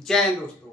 जय हिंद दोस्तों,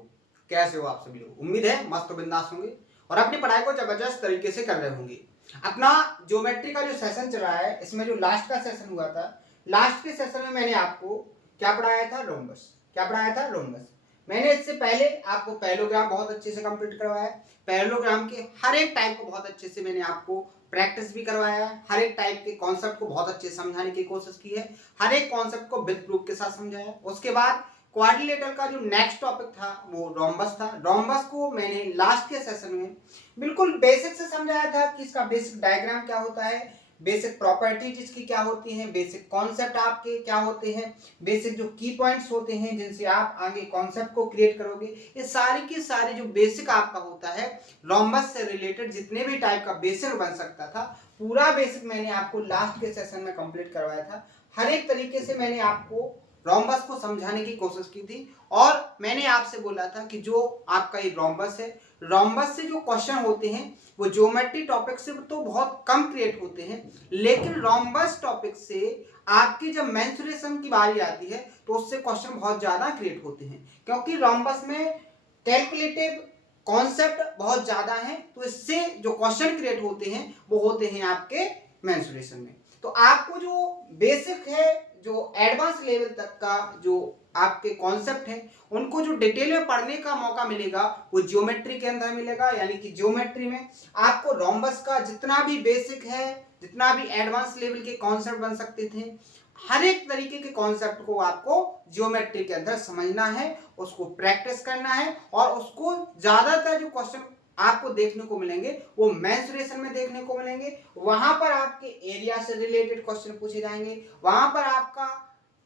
कैसे हो आप सभी लोग। उम्मीद है मस्त बिंदास होंगे और अपनी पढ़ाई को जबरदस्त तरीके से कर रहे होंगे। अपना ज्योमेट्री का जो सेशन चल रहा है, इसमें जो लास्ट का सेशन हुआ था, लास्ट के सेशन में मैंने आपको क्या पढ़ाया था, रोम्बस। क्या पढ़ाया था, रोम्बस। मैंने इससे पहले आपको पैरेललोग्राम बहुत अच्छे से कंप्लीट करवाया है। पैरेललोग्राम के हर एक टाइप को बहुत अच्छे से मैंने आपको प्रैक्टिस भी करवाया है। हर एक टाइप के कॉन्सेप्ट को बहुत अच्छे से समझाने की कोशिश की है। हर एक कॉन्सेप्ट को विद प्रूफ के साथ समझाया। उसके बाद क्वाड्रिलेटरल का जो नेक्स्ट टॉपिक था वो रोम्बस था। रोम्बस को मैंने लास्ट के सेशन में बिल्कुल बेसिक से समझाया था कि इसका बेसिक डायग्राम क्या होता है, बेसिक प्रॉपर्टीज इसकी क्या होती हैं, बेसिक कॉन्सेप्ट आपके क्या होते हैं, बेसिक जो की पॉइंट्स होते हैं जिनसे आप आगे कॉन्सेप्ट को क्रिएट करोगे। ये सारी की सारी जो बेसिक आपका होता है रोम्बस से रिलेटेड जितने भी टाइप का बेसिक बन सकता था, पूरा बेसिक मैंने आपको लास्ट के सेशन में कंप्लीट करवाया था। हर एक तरीके से मैंने आपको रोम्बस को समझाने की कोशिश की थी और मैंने आपसे बोला था कि जो आपका ये रोम्बस है, रोम्बस से जो क्वेश्चन होते हैं वो ज्योमेट्री टॉपिक से तो बहुत कम क्रिएट होते हैं, लेकिन रोम्बस टॉपिक से आपकी जब मेंसुरेशन की बारी आती है तो उससे क्वेश्चन बहुत ज्यादा क्रिएट होते हैं, क्योंकि रोम्बस में कैलकुलेटिव कॉन्सेप्ट बहुत ज्यादा है। तो इससे जो क्वेश्चन क्रिएट होते हैं वो होते हैं आपके मेंसुरेशन में। तो आपको जो बेसिक है, जो एडवांस लेवल तक का जो आपके कॉन्सेप्ट है, उनको जो डिटेल में पढ़ने का मौका मिलेगा वो ज्योमेट्री के अंदर मिलेगा। यानी कि ज्योमेट्री में आपको रोम्बस का जितना भी बेसिक है, जितना भी एडवांस लेवल के कॉन्सेप्ट बन सकते थे, हर एक तरीके के कॉन्सेप्ट को आपको ज्योमेट्री के अंदर समझना है, उसको प्रैक्टिस करना है और उसको ज्यादातर जो क्वेश्चन आपको देखने को मिलेंगे वो मेंसुरेशन में देखने को मिलेंगे। वहां पर आपके एरिया से रिलेटेड क्वेश्चन पूछे जाएंगे, वहां पर आपका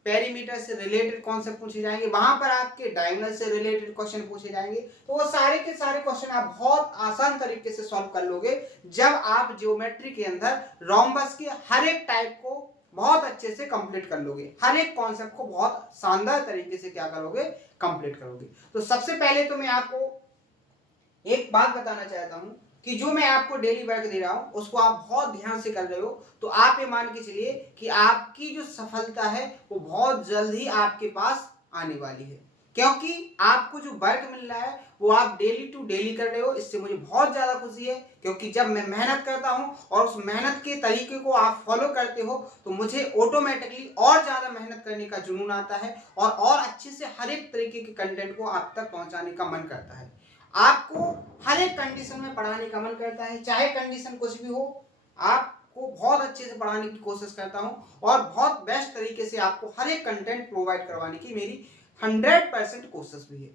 पेरीमीटर से रिलेटेड कॉन्सेप्ट पूछे जाएंगे, वहां पर आपके डायगोनल से रिलेटेड क्वेश्चन पूछे जाएंगे। तो वो सारे के सारे क्वेश्चन आप बहुत आसान तरीके से सॉल्व कर लोगे जब आप ज्योमेट्री के अंदर रोम्बस के हर एक टाइप को बहुत अच्छे से कंप्लीट कर लोगे, हर एक कॉन्सेप्ट को बहुत शानदार तरीके से क्या करोगे, कंप्लीट करोगे। तो सबसे पहले तो मैं आपको एक बात बताना चाहता हूं कि जो मैं आपको डेली वर्क दे रहा हूं उसको आप बहुत ध्यान से कर रहे हो, तो आप ये मान के चलिए कि आपकी जो सफलता है वो बहुत जल्द ही आपके पास आने वाली है, क्योंकि आपको जो वर्क मिल रहा है वो आप डेली टू डेली कर रहे हो। इससे मुझे बहुत ज्यादा खुशी है, क्योंकि जब मैं मेहनत करता हूं और उस मेहनत के तरीके को आप फॉलो करते हो तो मुझे ऑटोमेटिकली और ज्यादा मेहनत करने का जुनून आता है और अच्छे से हर एक तरीके के कंटेंट को आप तक पहुंचाने का मन करता है। आपको हर एक कंडीशन में पढ़ाने का मन करता है, चाहे कंडीशन कुछ भी हो, आपको बहुत अच्छे से पढ़ाने की कोशिश करता हूं और बहुत बेस्ट तरीके से आपको हर एक कंटेंट प्रोवाइड करवाने की मेरी 100% कोशिश भी है।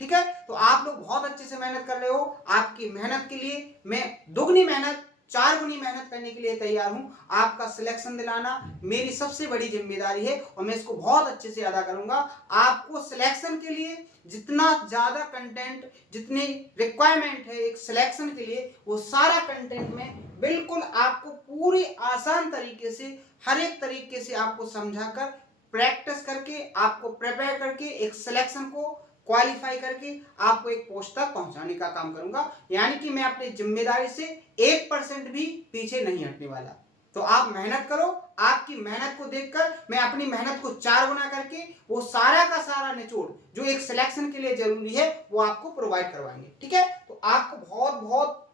ठीक है, तो आप लोग बहुत अच्छे से मेहनत कर रहे हो। आपकी मेहनत के लिए मैं दुगनी मेहनत, 4 गुनी मेहनत करने के लिए तैयार हूं। आपका सिलेक्शन दिलाना मेरी सबसे बड़ी जिम्मेदारी है और मैं इसको बहुत अच्छे से अदा करूंगा। आपको सिलेक्शन के लिए जितना ज्यादा कंटेंट, जितनी रिक्वायरमेंट है एक सिलेक्शन के लिए, वो सारा कंटेंट में बिल्कुल आपको पूरी आसान तरीके से हर एक तरीके से आपको समझाकर, प्रैक्टिस करके, आपको प्रिपेयर करके एक सिलेक्शन को क्वालिफाई करके आपको एक पोस्ट तक पहुंचाने का काम करूंगा। यानी कि मैं अपनी जिम्मेदारी से 1% भी पीछे नहीं हटने वाला। तो आप मेहनत करो, आपकी मेहनत को देखकर मैं अपनी मेहनत को 4 गुना करके वो सारा का सारा निचोड़ जो एक सिलेक्शन के लिए जरूरी है वो आपको प्रोवाइड करवाएंगे। ठीक है, तो आपको बहुत बहुत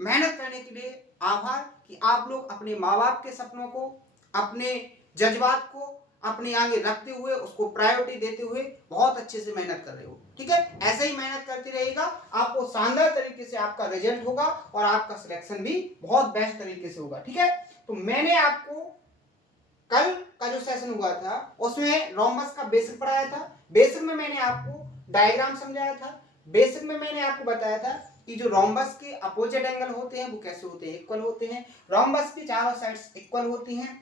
मेहनत करने के लिए आभार कि आप लोग अपने माँ बाप के सपनों को, अपने जज्बात को अपने आगे रखते हुए, उसको प्रायोरिटी देते हुए बहुत अच्छे से मेहनत कर रहे हो। ठीक है, ऐसे ही मेहनत करते रहिएगा, आपको शानदार तरीके से आपका रिजल्ट होगा और आपका सिलेक्शन भी बहुत बेस्ट तरीके से होगा। ठीक है, तो मैंने आपको कल का जो सेशन हुआ था उसमें रोम्बस का बेसिक पढ़ाया था। बेसिक में मैंने आपको डायग्राम समझाया था। बेसिक में मैंने आपको बताया था कि जो रोम्बस के अपोजिट एंगल होते हैं वो कैसे होते हैं, इक्वल होते हैं। रोम्बस की चारों साइड्स इक्वल होती हैं।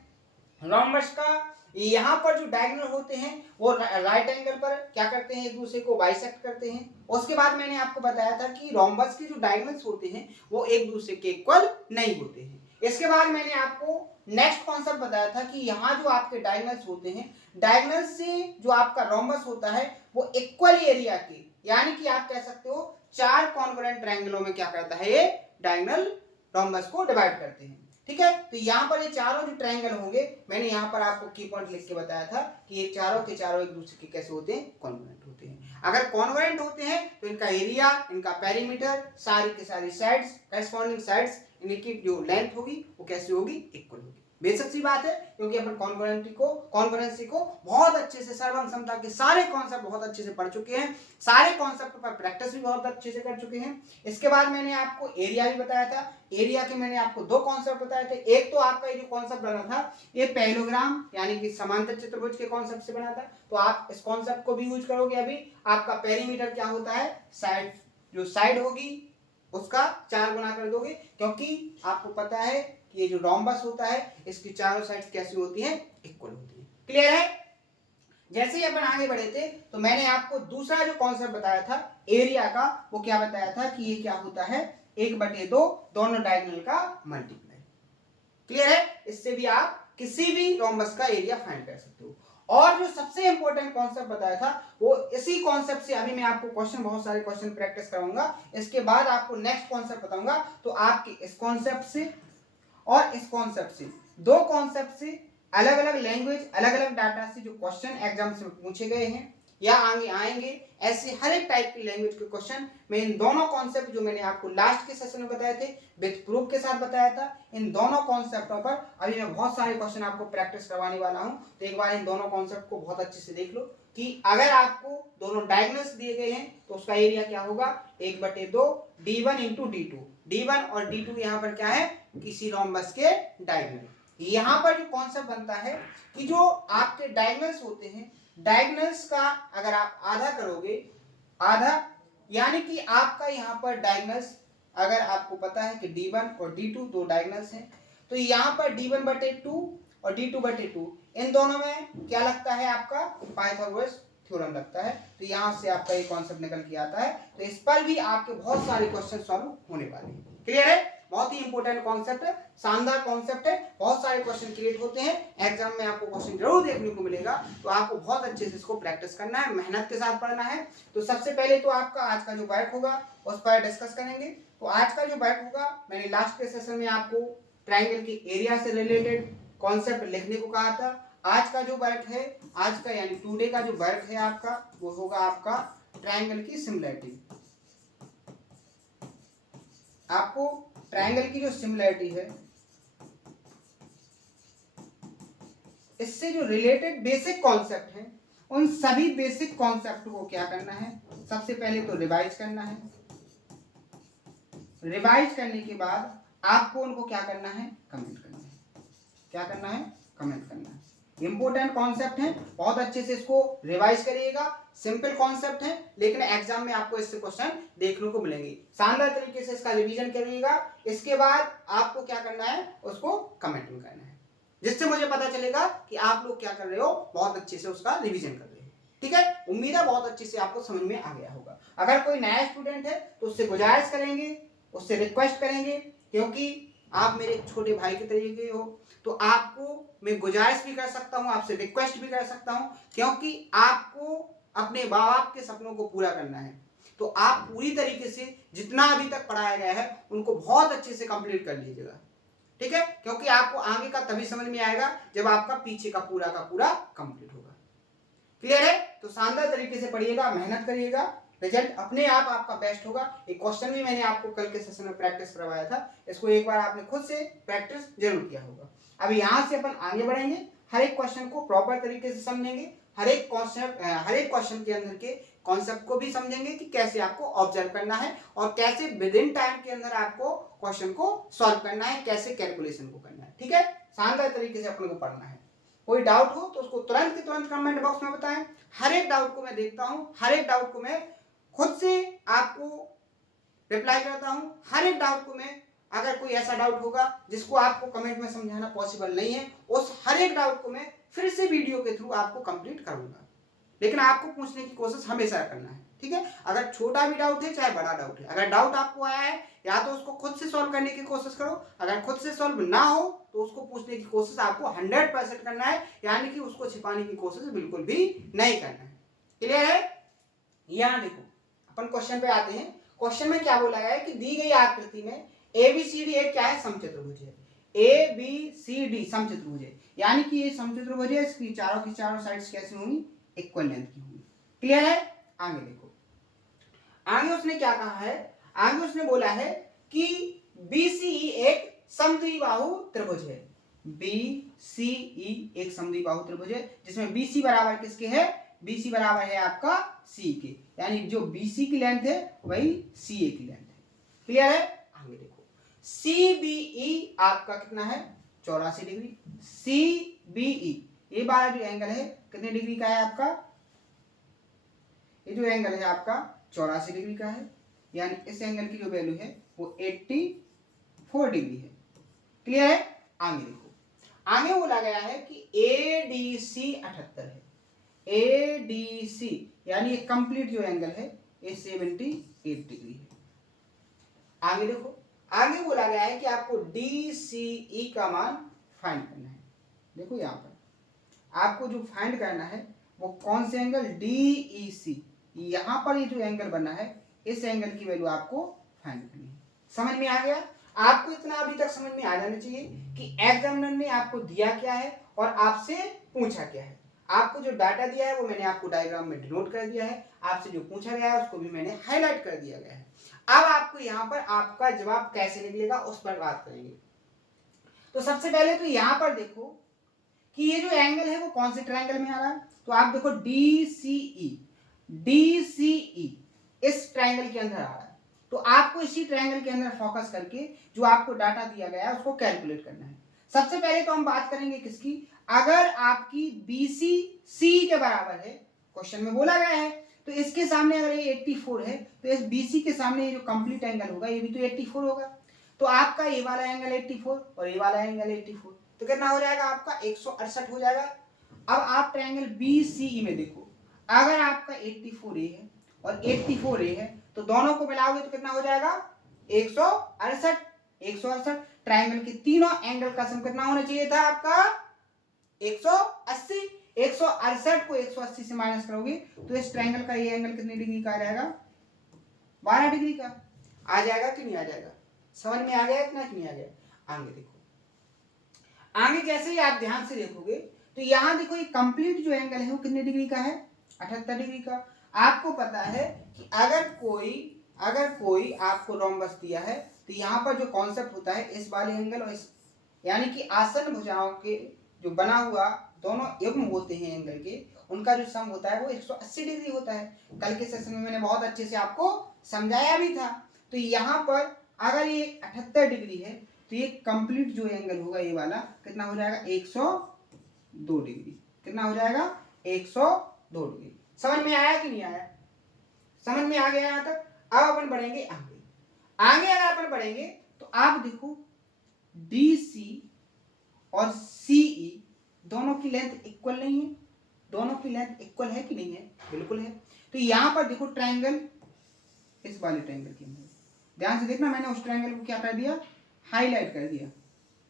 रोम्बस का यहाँ पर जो डायगोनल होते हैं वो राइट एंगल पर क्या करते हैं, एक दूसरे को बाइसेक्ट करते हैं। उसके बाद मैंने आपको बताया था कि रोम्बस के जो डायगोनल्स होते हैं वो एक दूसरे के इक्वल नहीं होते हैं। इसके बाद मैंने आपको नेक्स्ट कॉन्सेप्ट बताया था कि यहाँ जो आपके डायगोनल्स होते हैं, डायगोनल से जो आपका रोम्बस होता है वो इक्वल एरिया के, यानी कि आप कह सकते हो 4 कॉन्ग्रुएंट ट्रायंगलों में क्या करता है, ये डायगोनल रोम्बस को डिवाइड करते हैं। ठीक है, तो यहाँ पर ये चारों जो ट्रायंगल होंगे, मैंने यहाँ पर आपको की पॉइंट लिख के बताया था कि ये चारों के चारों एक दूसरे के कैसे होते हैं, कॉन्ग्रुएंट होते हैं। अगर कॉन्वर्जेंट होते हैं तो इनका एरिया, इनका पेरीमीटर, सारी की सारी साइड्स, करस्पॉन्डिंग साइड्स, इनकी जो लेंथ होगी वो कैसी होगी, इक्वल होगी। बेसिक सी बात है, क्योंकि अपन कॉन्करेंसी को बहुत अच्छे से, सर्वम समता के सारे कॉन्सेप्ट बहुत अच्छे से पढ़ चुके हैं, सारे कॉन्सेप्ट पर प्रैक्टिस भी बहुत अच्छे से कर चुके हैं। इसके बाद मैंने आपको एरिया भी बताया था। एरिया के मैंने आपको दो कॉन्सेप्ट बताए थे। एक तो आपका ये जो कॉन्सेप्ट बना था ये पैरेललोग्राम यानी कि समांतर चतुर्भुज के कॉन्सेप्ट से बना था, तो आप इस कॉन्सेप्ट को भी यूज करोगे। अभी आपका पेरीमीटर क्या होता है, साइड, जो साइड होगी उसका 4 गुना कर दोगे, क्योंकि आपको पता है कि ये जो रोम्बस होता है इसकी चारों साइड्स कैसी होती है, इक्वल होती है। क्लियर है? जैसे ही अपन आगे बढ़े थे तो मैंने आपको दूसरा जो कॉन्सेप्ट बताया था एरिया का, वो क्या बताया था कि ये क्या होता है, 1/2 दोनों डायगोनल का मल्टीप्लाई। क्लियर है? इससे भी आप किसी भी रोम्बस का एरिया फाइंड कर सकते हो। और जो सबसे इंपॉर्टेंट कॉन्सेप्ट बताया था वो इसी कॉन्सेप्ट से, अभी मैं आपको बहुत सारे क्वेश्चन प्रैक्टिस कराऊंगा, इसके बाद आपको नेक्स्ट कॉन्सेप्ट बताऊंगा। तो आपके इस कॉन्सेप्ट से और इस कॉन्सेप्ट से, दो कॉन्सेप्ट से अलग अलग लैंग्वेज, अलग अलग डाटा से जो क्वेश्चन एग्जाम से पूछे गए हैं या आगे आएंगे, ऐसे हर एक टाइप की लैंग्वेज के क्वेश्चन मैं इन दोनों कॉन्सेप्ट जो मैंने आपको लास्ट के सेशन में बताए थे विद प्रूफ के साथ बताया था, इन दोनों कॉन्सेप्टों पर अभी मैं बहुत सारे क्वेश्चन आपको प्रैक्टिस करवाने वाला हूं। तो एक बार इन दोनों कॉन्सेप्ट को बहुत अच्छे से देख लो कि अगर आपको दोनों डायगोनल्स दिए गए हैं तो उसका एरिया क्या होगा, 1/2 d1 × d2। d1 और d2 यहाँ पर क्या है, किसी रोम्बस के डायगोनल। यहाँ पर जो कॉन्सेप्ट बनता है कि जो आपके डायगोनल्स होते हैं, डायगोनल्स का अगर आप आधा करोगे, आधा यानी कि आपका यहाँ पर डायगोनल्स, अगर आपको पता है कि d1 और d2 दो डायगोनल्स हैं, तो यहाँ पर d1/2 और d2/2 इन दोनों में क्या लगता है, आपका पाइथागोरस थ्योरम लगता है। तो यहाँ से आपका ये कॉन्सेप्ट निकल के आता है। तो इस पर भी आपके बहुत सारे क्वेश्चन सॉल्व होने वाले हैं। क्लियर है? बहुत ही इंपॉर्टेंट कॉन्सेप्ट है, शानदार कॉन्सेप्ट है, बहुत सारे क्वेश्चन क्रिएट होते हैं एग्जाम में, आपको क्वेश्चन जरूर देखने को मिलेगा। तो आपको बहुत अच्छे से इसको प्रैक्टिस करना है, मेहनत के साथ पढ़ना है। तो सबसे पहले तो आपका आज का जो बैक होगा उस पर डिस्कस करेंगे। तो आज का जो बैक होगा, मैंने लास्ट के सेशन में आपको ट्राइंगल की एरिया से रिलेटेड कॉन्सेप्ट लिखने को कहा था। आज का जो वर्क है, आज का यानी टुडे का जो वर्क है आपका, वो होगा आपका ट्राइंगल की सिमिलरिटी। आपको ट्राइंगल की जो सिमिलरिटी है, इससे जो रिलेटेड बेसिक कॉन्सेप्ट हैं, उन सभी बेसिक कॉन्सेप्ट को क्या करना है, सबसे पहले तो रिवाइज करना है। रिवाइज करने के बाद आपको उनको क्या करना है, कमेंट करना है। क्या करना है, कमेंट करना है। इंपॉर्टेंट कॉन्सेप्ट है, बहुत अच्छे से इसको रिवाइज करिएगा। सिंपल कॉन्सेप्ट है लेकिन एग्जाम में आपको इससे क्वेश्चन देखने को मिलेंगे। शानदार तरीके से इसका रिवीजन करिएगा। इसके बाद आपको क्या करना है, उसको कमेंट में करना है, जिससे मुझे पता चलेगा कि आप लोग क्या कर रहे हो, बहुत अच्छे से उसका रिवीजन कर रहे हो। ठीक है? उम्मीद है बहुत अच्छे से आपको समझ में आ गया होगा। अगर कोई नया स्टूडेंट है तो उससे गुजारिश करेंगे, उससे रिक्वेस्ट करेंगे, क्योंकि आप मेरे छोटे भाई के तरीके हो, तो आपको मैं गुजारिश भी कर सकता हूं, आपसे रिक्वेस्ट भी कर सकता हूं, क्योंकि आपको अपने माँ बाप के सपनों को पूरा करना है। तो आप पूरी तरीके से जितना अभी तक पढ़ाया गया है उनको बहुत अच्छे से कंप्लीट कर लीजिएगा। ठीक है? क्योंकि आपको आगे का तभी समझ में आएगा जब आपका पीछे का पूरा कंप्लीट होगा। क्लियर है? तो शानदार तरीके से पढ़िएगा, मेहनत करिएगा, रिजल्ट अपने आप आपका बेस्ट होगा। एक क्वेश्चन भी मैंने आपको कल के सेशन में प्रैक्टिस करवाया था, इसको एक बार आपने खुद से प्रैक्टिस जरूर किया होगा। अभी यहाँ से अपन आगे बढ़ेंगे, हर एक क्वेश्चन को प्रॉपर तरीके से समझेंगे, हर एक क्वेश्चन के अंदर के कॉन्सेप्ट को भी समझेंगे कि कैसे आपको ऑब्जर्व करना है और कैसे विद इन टाइम के अंदर आपको क्वेश्चन को सॉल्व करना है, कैसे कैलकुलेशन को करना है। ठीक है? शानदार तरीके से अपन को पढ़ना है। कोई डाउट हो तो उसको तुरंत के तुरंत कमेंट बॉक्स में बताएं। हर एक डाउट को मैं देखता हूं, हर एक डाउट को मैं खुद से आपको रिप्लाई करता हूं। हर एक डाउट को मैं, अगर कोई ऐसा डाउट होगा जिसको आपको कमेंट में समझाना पॉसिबल नहीं है, उस हर एक डाउट को मैं फिर से वीडियो के थ्रू आपको कंप्लीट करूंगा, लेकिन आपको पूछने की कोशिश हमेशा करना है। ठीक है? अगर छोटा भी डाउट है चाहे बड़ा डाउट है, अगर डाउट आपको आया है या तो उसको खुद से सॉल्व करने की कोशिश करो, अगर खुद से सॉल्व ना हो तो उसको पूछने की कोशिश आपको 100% करना है, यानी कि उसको छिपाने की कोशिश बिल्कुल भी नहीं करना है। क्लियर है? यहां देखो, अपन क्वेश्चन पे आते हैं। क्वेश्चन में क्या बोला गया है कि दी गई आकृति में ABCD एक क्या है, समचतुर्भुज है। ABCD समचतुर्भुज है, यानी कि ये समचतुर्भुज है, इसकी चारों की चारों साइड्स कैसी होंगी, इक्वल लेंथ की होंगी। क्लियर है? आगे देखो, आगे उसने क्या कहा है, आगे उसने बोला है कि BCE एक समद्विबाहु त्रिभुज है। BCE एक समद्विबाहु त्रिभुज है जिसमें BC बराबर किसके है, BC बराबर है आपका C के, यानी जो BC की लेंथ है वही CA की लेंथ है। क्लियर है? आगे देखो, CBE आपका कितना है, 84 डिग्री। CBE ये वाला जो एंगल है कितने डिग्री का है आपका, ये जो एंगल है आपका 84 डिग्री का है, यानी इस एंगल की जो वैल्यू है वो 84 डिग्री है। क्लियर है? आगे देखो, आगे बोला गया है कि ADC 78 है। ADC यानी ये कंप्लीट जो एंगल है ये 78 डिग्री है। आगे देखो, आगे बोला गया है कि आपको DCE का मान फाइंड करना है। देखो यहाँ पर आपको जो फाइंड करना है वो कौन से एंगल, DEC, यहाँ पर ये जो एंगल बना है इस एंगल की वैल्यू आपको फाइंड करनी है। समझ में आ गया? आपको इतना अभी तक समझ में आ जाना चाहिए कि एग्जामिनर ने आपको दिया क्या है और आपसे पूछा क्या है। आपको जो डाटा दिया है वो मैंने आपको डायग्राम में डिनोट कर दिया है, आपसे जो पूछा गया है उसको भी मैंने हाईलाइट कर दिया गया है। अब आपको यहाँ पर आपका जवाब कैसे निकलेगा उस पर बात करेंगे। तो सबसे पहले तो यहाँ पर देखो कि ये जो एंगल है वो कौन से ट्रायंगल में आ रहा है, तो आप देखो DCE इस ट्रायंगल के अंदर आ रहा है। तो आपको इसी ट्रायंगल के अंदर फोकस करके जो आपको डाटा दिया गया है उसको कैलकुलेट करना है। सबसे पहले तो हम बात करेंगे किसकी, अगर आपकी BC CE के बराबर है, क्वेश्चन में बोला गया है, तो इसके सामने अगर ये 84 है तो इस BC के सामने ये जो कंप्लीट एंगल होगा ये भी तो 84 होगा। तो आपका ये वाला एंगल 84 और ये वाला एंगल 84, तो कितना हो जाएगा आपका 168 हो जाएगा। अब आप ट्रायंगल BCE में देखो, अगर आपका 84A है और 84A है तो दोनों को मिलाओगे तो कितना हो जाएगा 168। 168 ट्रायंगल के तीनों एंगल का सम कितना होना चाहिए था आपका 180। 168 को 180 से माइनस करोगे तो इस ट्रायंगल का ये एंगल कितने डिग्री का आ जाएगा, 12 डिग्री का आ जाएगा कि नहीं आ जाएगा। समझ में आ गया इतना कि नहीं आ गया। आगे देखो, आगे जैसे ही आप ध्यान से देखोगे तो यहाँ देखो ये कंप्लीट जो एंगल है वो कितने डिग्री का है, 78 डिग्री का। आपको पता है कि अगर कोई आपको रोम्बस दिया है तो यहाँ पर जो कॉन्सेप्ट होता है इस वाले एंगल और इस, यानी कि आसन भुजाओं के जो बना हुआ दोनों युग्म होते हैं एंगल के, उनका जो सम होता है वो 180 डिग्री होता है। कल के सेशन में मैंने बहुत अच्छे से आपको समझाया भी था। तो यहाँ पर अगर ये 78 डिग्री है तो ये कंप्लीट जो एंगल होगा ये वाला कितना हो जाएगा 102 डिग्री। कितना हो जाएगा 102 डिग्री। समझ में आया कि नहीं आया? समझ में आ गया यहाँ तक। अब अपन बढ़ेंगे आगे। आगे अगर अपन बढ़ेंगे तो आप देखो DC और CE दोनों की लेंथ इक्वल नहीं है। दोनों की लेंथ इक्वल है कि नहीं है? बिल्कुल है। तो यहाँ पर देखो ट्रायंगल, इस वाले ट्रायंगल के अंदर ध्यान से देखना, मैंने उस ट्रायंगल को क्या कर दिया, हाईलाइट कर दिया।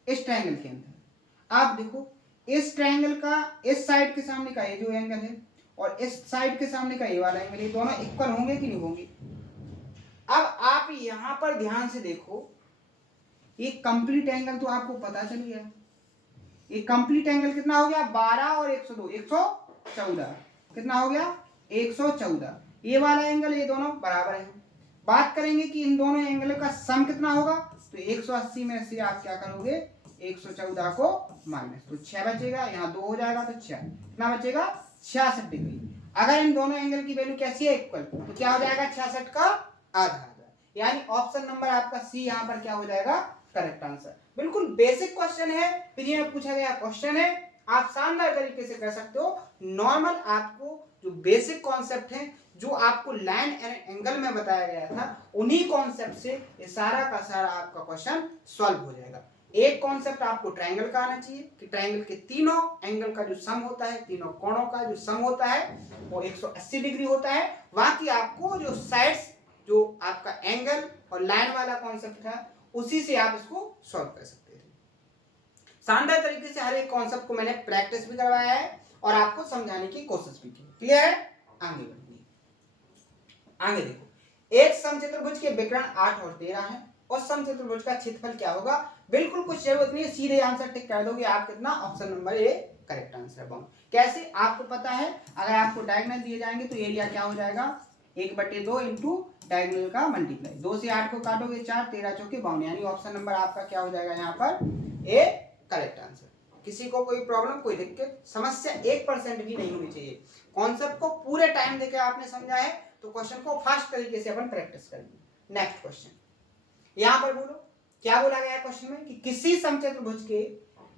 इस ट्रायंगल के अंदर आप देखो इस ट्रायंगल का इस साइड के सामने का ये जो एंगल है और इस साइड के सामने का ये वाला एंगल, ये दोनों इक्वल होंगे कि नहीं होंगे। अब आप यहां पर ध्यान से देखो, ये कंप्लीट एंगल तो आपको पता चल गया। ये कंप्लीट एंगल कितना हो गया 12 और 102, 114। कितना हो गया 114। ये वाला एंगल ये दोनों बराबर है। बात करेंगे कि इन दोनों एंगल का सम कितना होगा, तो 180 में से आप क्या करोगे 114 को माइनस, तो 6 बचेगा, यहाँ 2 हो जाएगा तो 6, कितना बचेगा 66 डिग्री। अगर इन दोनों एंगल की वैल्यू कैसी है इक्वल, तो क्या हो जाएगा 66 का आधा, यानी ऑप्शन नंबर आपका सी यहाँ पर क्या हो जाएगा करेक्ट आंसर। बिल्कुल बेसिक क्वेश्चन है, प्री में पूछा गया क्वेश्चन है, आप शानदार तरीके से कर सकते हो। नॉर्मल आपको जो बेसिक कॉन्सेप्ट है जो आपको लाइन एंड एंगल में बताया गया था, उन्हीं कॉन्सेप्ट से ये सारा का सारा आपका क्वेश्चन सॉल्व हो जाएगा। एक कॉन्सेप्ट आपको ट्रायंगल का आना चाहिए कि ट्रायंगल के तीनों एंगल का जो सम होता है, तीनों कोणों का जो सम होता है वो 180 डिग्री होता है। बाकी आपको जो साइड्स जो आपका एंगल और लाइन वाला कॉन्सेप्ट था उसी से आप इसको सॉल्व कर सकते थे। शानदार तरीके से हर एक कॉन्सेप्ट को मैंने प्रैक्टिस भी करवाया है और आपको समझाने की कोशिश भी की। क्लियर है? आगे बढ़िए। आगे देखो, एक समचतुर्भुज के विकर्ण 8 और 13 है और समचतुर्भुज का क्षेत्रफल क्या होगा। बिल्कुल कुछ जरूरत नहीं है, सीधे आंसर टिक कर दोगे आप। कितना option number A correct answer है बाउंड। कैसे आपको पता है, अगर आपको डायगोनल दिए जाएंगे तो एरिया क्या हो जाएगा 1/2 इंटू डायगोनल का मल्टीप्लाई, 2 से 8 को काटोगे 4, 13 चौके 52, यानी ऑप्शन नंबर आपका क्या हो जाएगा यहाँ पर ए करेक्ट आंसर। किसी को कोई प्रॉब्लम, कोई दिक्कत, समस्या 1% भी नहीं होनी चाहिए। कॉन्सेप्ट को पूरे टाइम देकर आपने समझा है तो क्वेश्चन को फास्ट तरीके से अपन प्रैक्टिस करेंगे। नेक्स्ट क्वेश्चन यहाँ पर बोलो क्या बोला गया है क्वेश्चन में कि किसी समचतुर्भुज के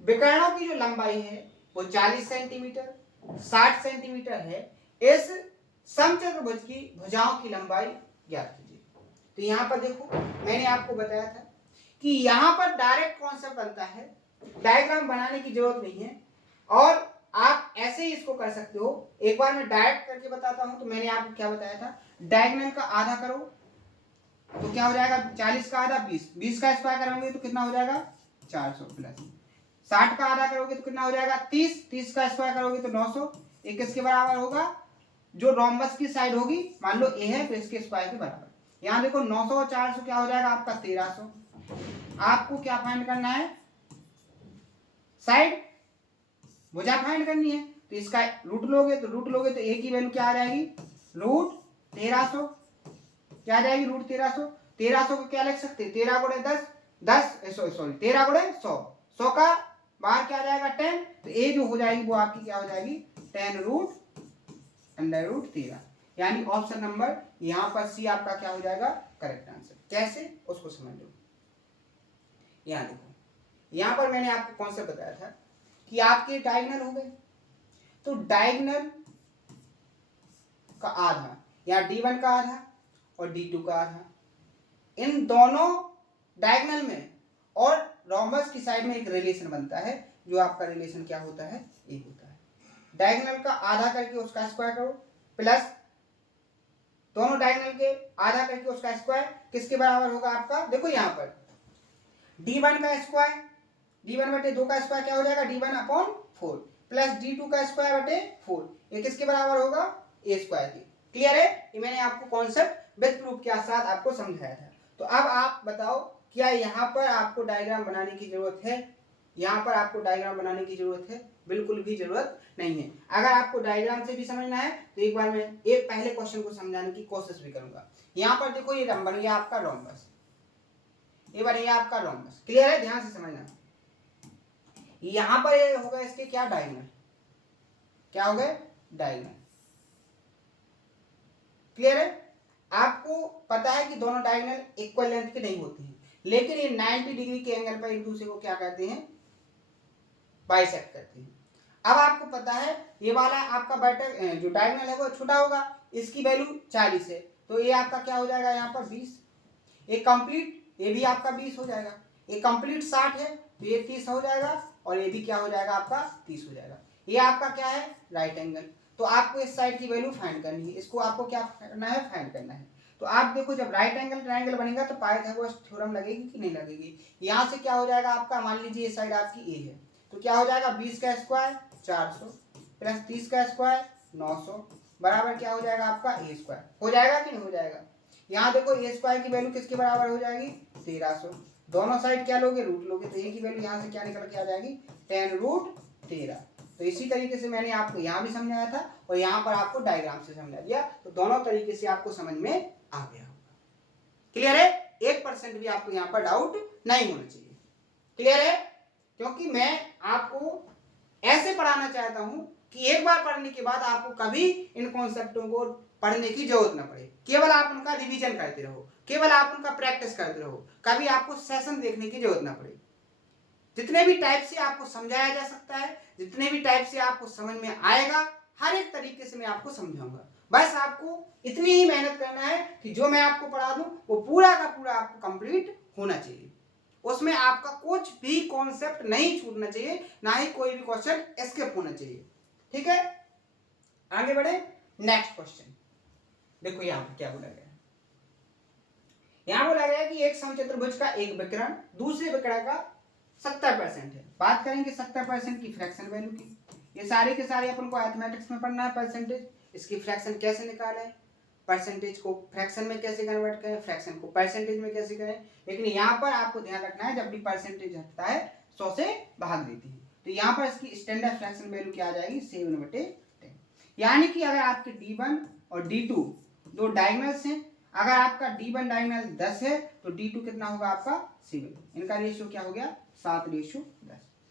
विकर्णों की जो लंबाई है वो 40 सेंटीमीटर 60 सेंटीमीटर है, इस समचतुर्भुज की भुजाओं की लंबाई ज्ञात कीजिए। तो यहाँ पर देखो मैंने आपको बताया था कि यहाँ पर डायरेक्ट कॉन्सेप्ट बनता है, डायग्राम बनाने की जरूरत नहीं है और आप ऐसे ही इसको कर सकते हो। एक बार मैं डायरेक्ट करके बताता हूं। तो मैंने आपको क्या बताया था, डायगोनल का आधा करो तो क्या हो जाएगा 40 का आधा 20, 20 का स्क्वायर करोगे तो कितना हो जाएगा 400 प्लस 60 का आधा करोगे तो कितना हो जाएगा 30, 30 का स्क्वायर करोगे तो 900, ये किसके बराबर होगा, जो रोम्बस की साइड होगी मान लो ए है तो इसके स्क्वायर के बराबर। यहाँ देखो 900 और 400 क्या हो जाएगा आपका 1300। आपको क्या फाइंड करना है, साइड भुजा फाइंड करनी है। तो इसका रूट लोगे तो ए की वैल्यू क्या आ जाएगी रूट 1300, क्या आ जाएगी रूट 1300। 1300 को क्या लिख सकते हैं 13 गुणे 10 सॉरी 13 गुणे 100, 100 का बाहर क्या आ जाएगा 10, तो ए जो हो जाएगी वो आपकी क्या हो जाएगी 10 रूट अंडर रूट 13, यानी ऑप्शन नंबर यहाँ पर सी आपका क्या हो जाएगा करेक्ट आंसर। कैसे उसको समझ लो। यहाँ देखो यहाँ पर मैंने आपको कौन सा बताया था कि आपके डायगोनल हो गए, तो डायगोनल का आधा या D1 का आधा और D2 का आधा, इन दोनों डायगोनल में और रोम्बस की साइड में एक रिलेशन बनता है, जो आपका रिलेशन क्या होता है ए होता है। डायगोनल का आधा करके उसका स्क्वायर करो प्लस दोनों डायगोनल के आधा करके उसका स्क्वायर किसके बराबर होगा आपका, देखो यहाँ पर D1 का स्क्वायर D1/2 का स्क्वायर क्या हो जाएगा D1/4 प्लस D2 का स्क्वायर बटे 4, ये किसके बराबर होगा ए स्क्वायर के। क्लियर है, ये मैंने आपको कॉन्सेप्ट विद प्रूफ के साथ आपको समझाया था। तो अब आप बताओ क्या यहाँ पर आपको डायग्राम बनाने की जरूरत है, यहाँ पर आपको डायग्राम बनाने की जरूरत है, बिल्कुल भी जरूरत नहीं है। अगर आपको डायग्राम से भी समझना है तो एक बार मैं एक पहले क्वेश्चन को समझाने की कोशिश भी करूंगा। यहाँ पर देखो ये बन गया आपका रोम्बस, ये बन गया आपका रोम्बस। क्लियर है, ध्यान से समझना। यहां पर ये होगा इसके क्या डायगोनल, क्या हो गए डायगोनल। क्लियर है, आपको पता है कि दोनों डायगोनल इक्वल लेंथ के नहीं होते हैं, लेकिन ये 90 डिग्री के एंगल पर एक दूसरे को क्या करते हैं बाइसेक्ट करते हैं। अब आपको पता है ये वाला आपका बटा जो डायगोनल है वो छोटा होगा, इसकी वैल्यू 40 है, तो ये आपका क्या हो जाएगा यहाँ पर 20, ये कंप्लीट ये भी आपका 20 हो जाएगा, ये कंप्लीट 60 है तो ये 30 हो जाएगा और ये भी क्या हो जाएगा आपका 30 हो जाएगा। ये आपका क्या है राइट एंगल, तो आपको इस साइड की वैल्यू फाइंड करनी है, इसको आपको क्या करना है फाइंड करना है। तो आप देखो जब राइट एंगल ट्रायंगल बनेगा तो पाइथागोरस थ्योरम लगेगी कि नहीं लगेगी। यहाँ से क्या हो जाएगा आपका, मान लीजिए ये साइड आपकी ए है तो क्या हो जाएगा 20 का स्क्वायर 400 प्लस 30 का स्क्वायर 900 बराबर क्या हो जाएगा आपका ए स्क्वायर। हो जाएगा कि नहीं हो जाएगा। यहाँ देखो ए स्क्वायर की वैल्यू किसके बराबर हो जाएगी 1300, दोनों साइड क्या लोगे रूट लोगे, तो ए की वैल्यू यहाँ से क्या निकल के आ जाएगी 10 रूट 13। तो इसी तरीके से मैंने आपको यहाँ भी समझाया था और यहाँ पर आपको डायग्राम से समझा दिया, तो दोनों तरीके से आपको समझ में आ गया होगा। क्लियर है, 1% भी आपको यहाँ पर डाउट नहीं होना चाहिए। क्लियर है, क्योंकि मैं आपको ऐसे पढ़ाना चाहता हूं कि एक बार पढ़ने के बाद आपको कभी इन कॉन्सेप्टों को पढ़ने की जरूरत ना पड़े, केवल आप उनका रिवीजन करते रहो, केवल आप उनका प्रैक्टिस करते रहो, कभी आपको सेशन देखने की जरूरत ना पड़े। जितने भी टाइप से आपको समझाया जा सकता है, जितने भी टाइप से आपको समझ में आएगा, हर एक तरीके से मैं आपको समझाऊंगा। बस आपको इतनी ही मेहनत करना है कि जो मैं आपको पढ़ा दूं वो पूरा का पूरा आपको कंप्लीट होना चाहिए, उसमें आपका कुछ भी कॉन्सेप्ट नहीं छूटना चाहिए, ना ही कोई भी क्वेश्चन एस्केप होना चाहिए। ठीक है, आगे बढ़े। नेक्स्ट क्वेश्चन देखो यहाँ पर क्या बोला गया है। यहाँ बोला गया कि एक समचतुर्भुज का एक विकर्ण दूसरे विकर्ण का 70% है। बात करेंगे 70% की फ्रैक्शन वैल्यू की। ये सारे के सारे अपन को मैथमेटिक्स में पढ़ना है परसेंटेज, इसकी फ्रैक्शन कैसे निकालें, परसेंटेज को फ्रैक्शन में कैसे कन्वर्ट करें, फ्रैक्शन को परसेंटेज में कैसे करें। लेकिन यहाँ पर आपको ध्यान रखना है जब भी परसेंटेज हटता है 100 से भाग देती है, तो तो यहाँ पर इसकी स्टैंडर्ड फ्रैक्शन वैल्यू क्या आ जाएगी 7/10। यानी कि अगर आपके D1 और D2 दो डायगोनल्स हैं, अगर आपका D1 डायगोनल 10 है तो D2 कितना होगा आपका 7, इनका रेशियो क्या हो गया 7/10।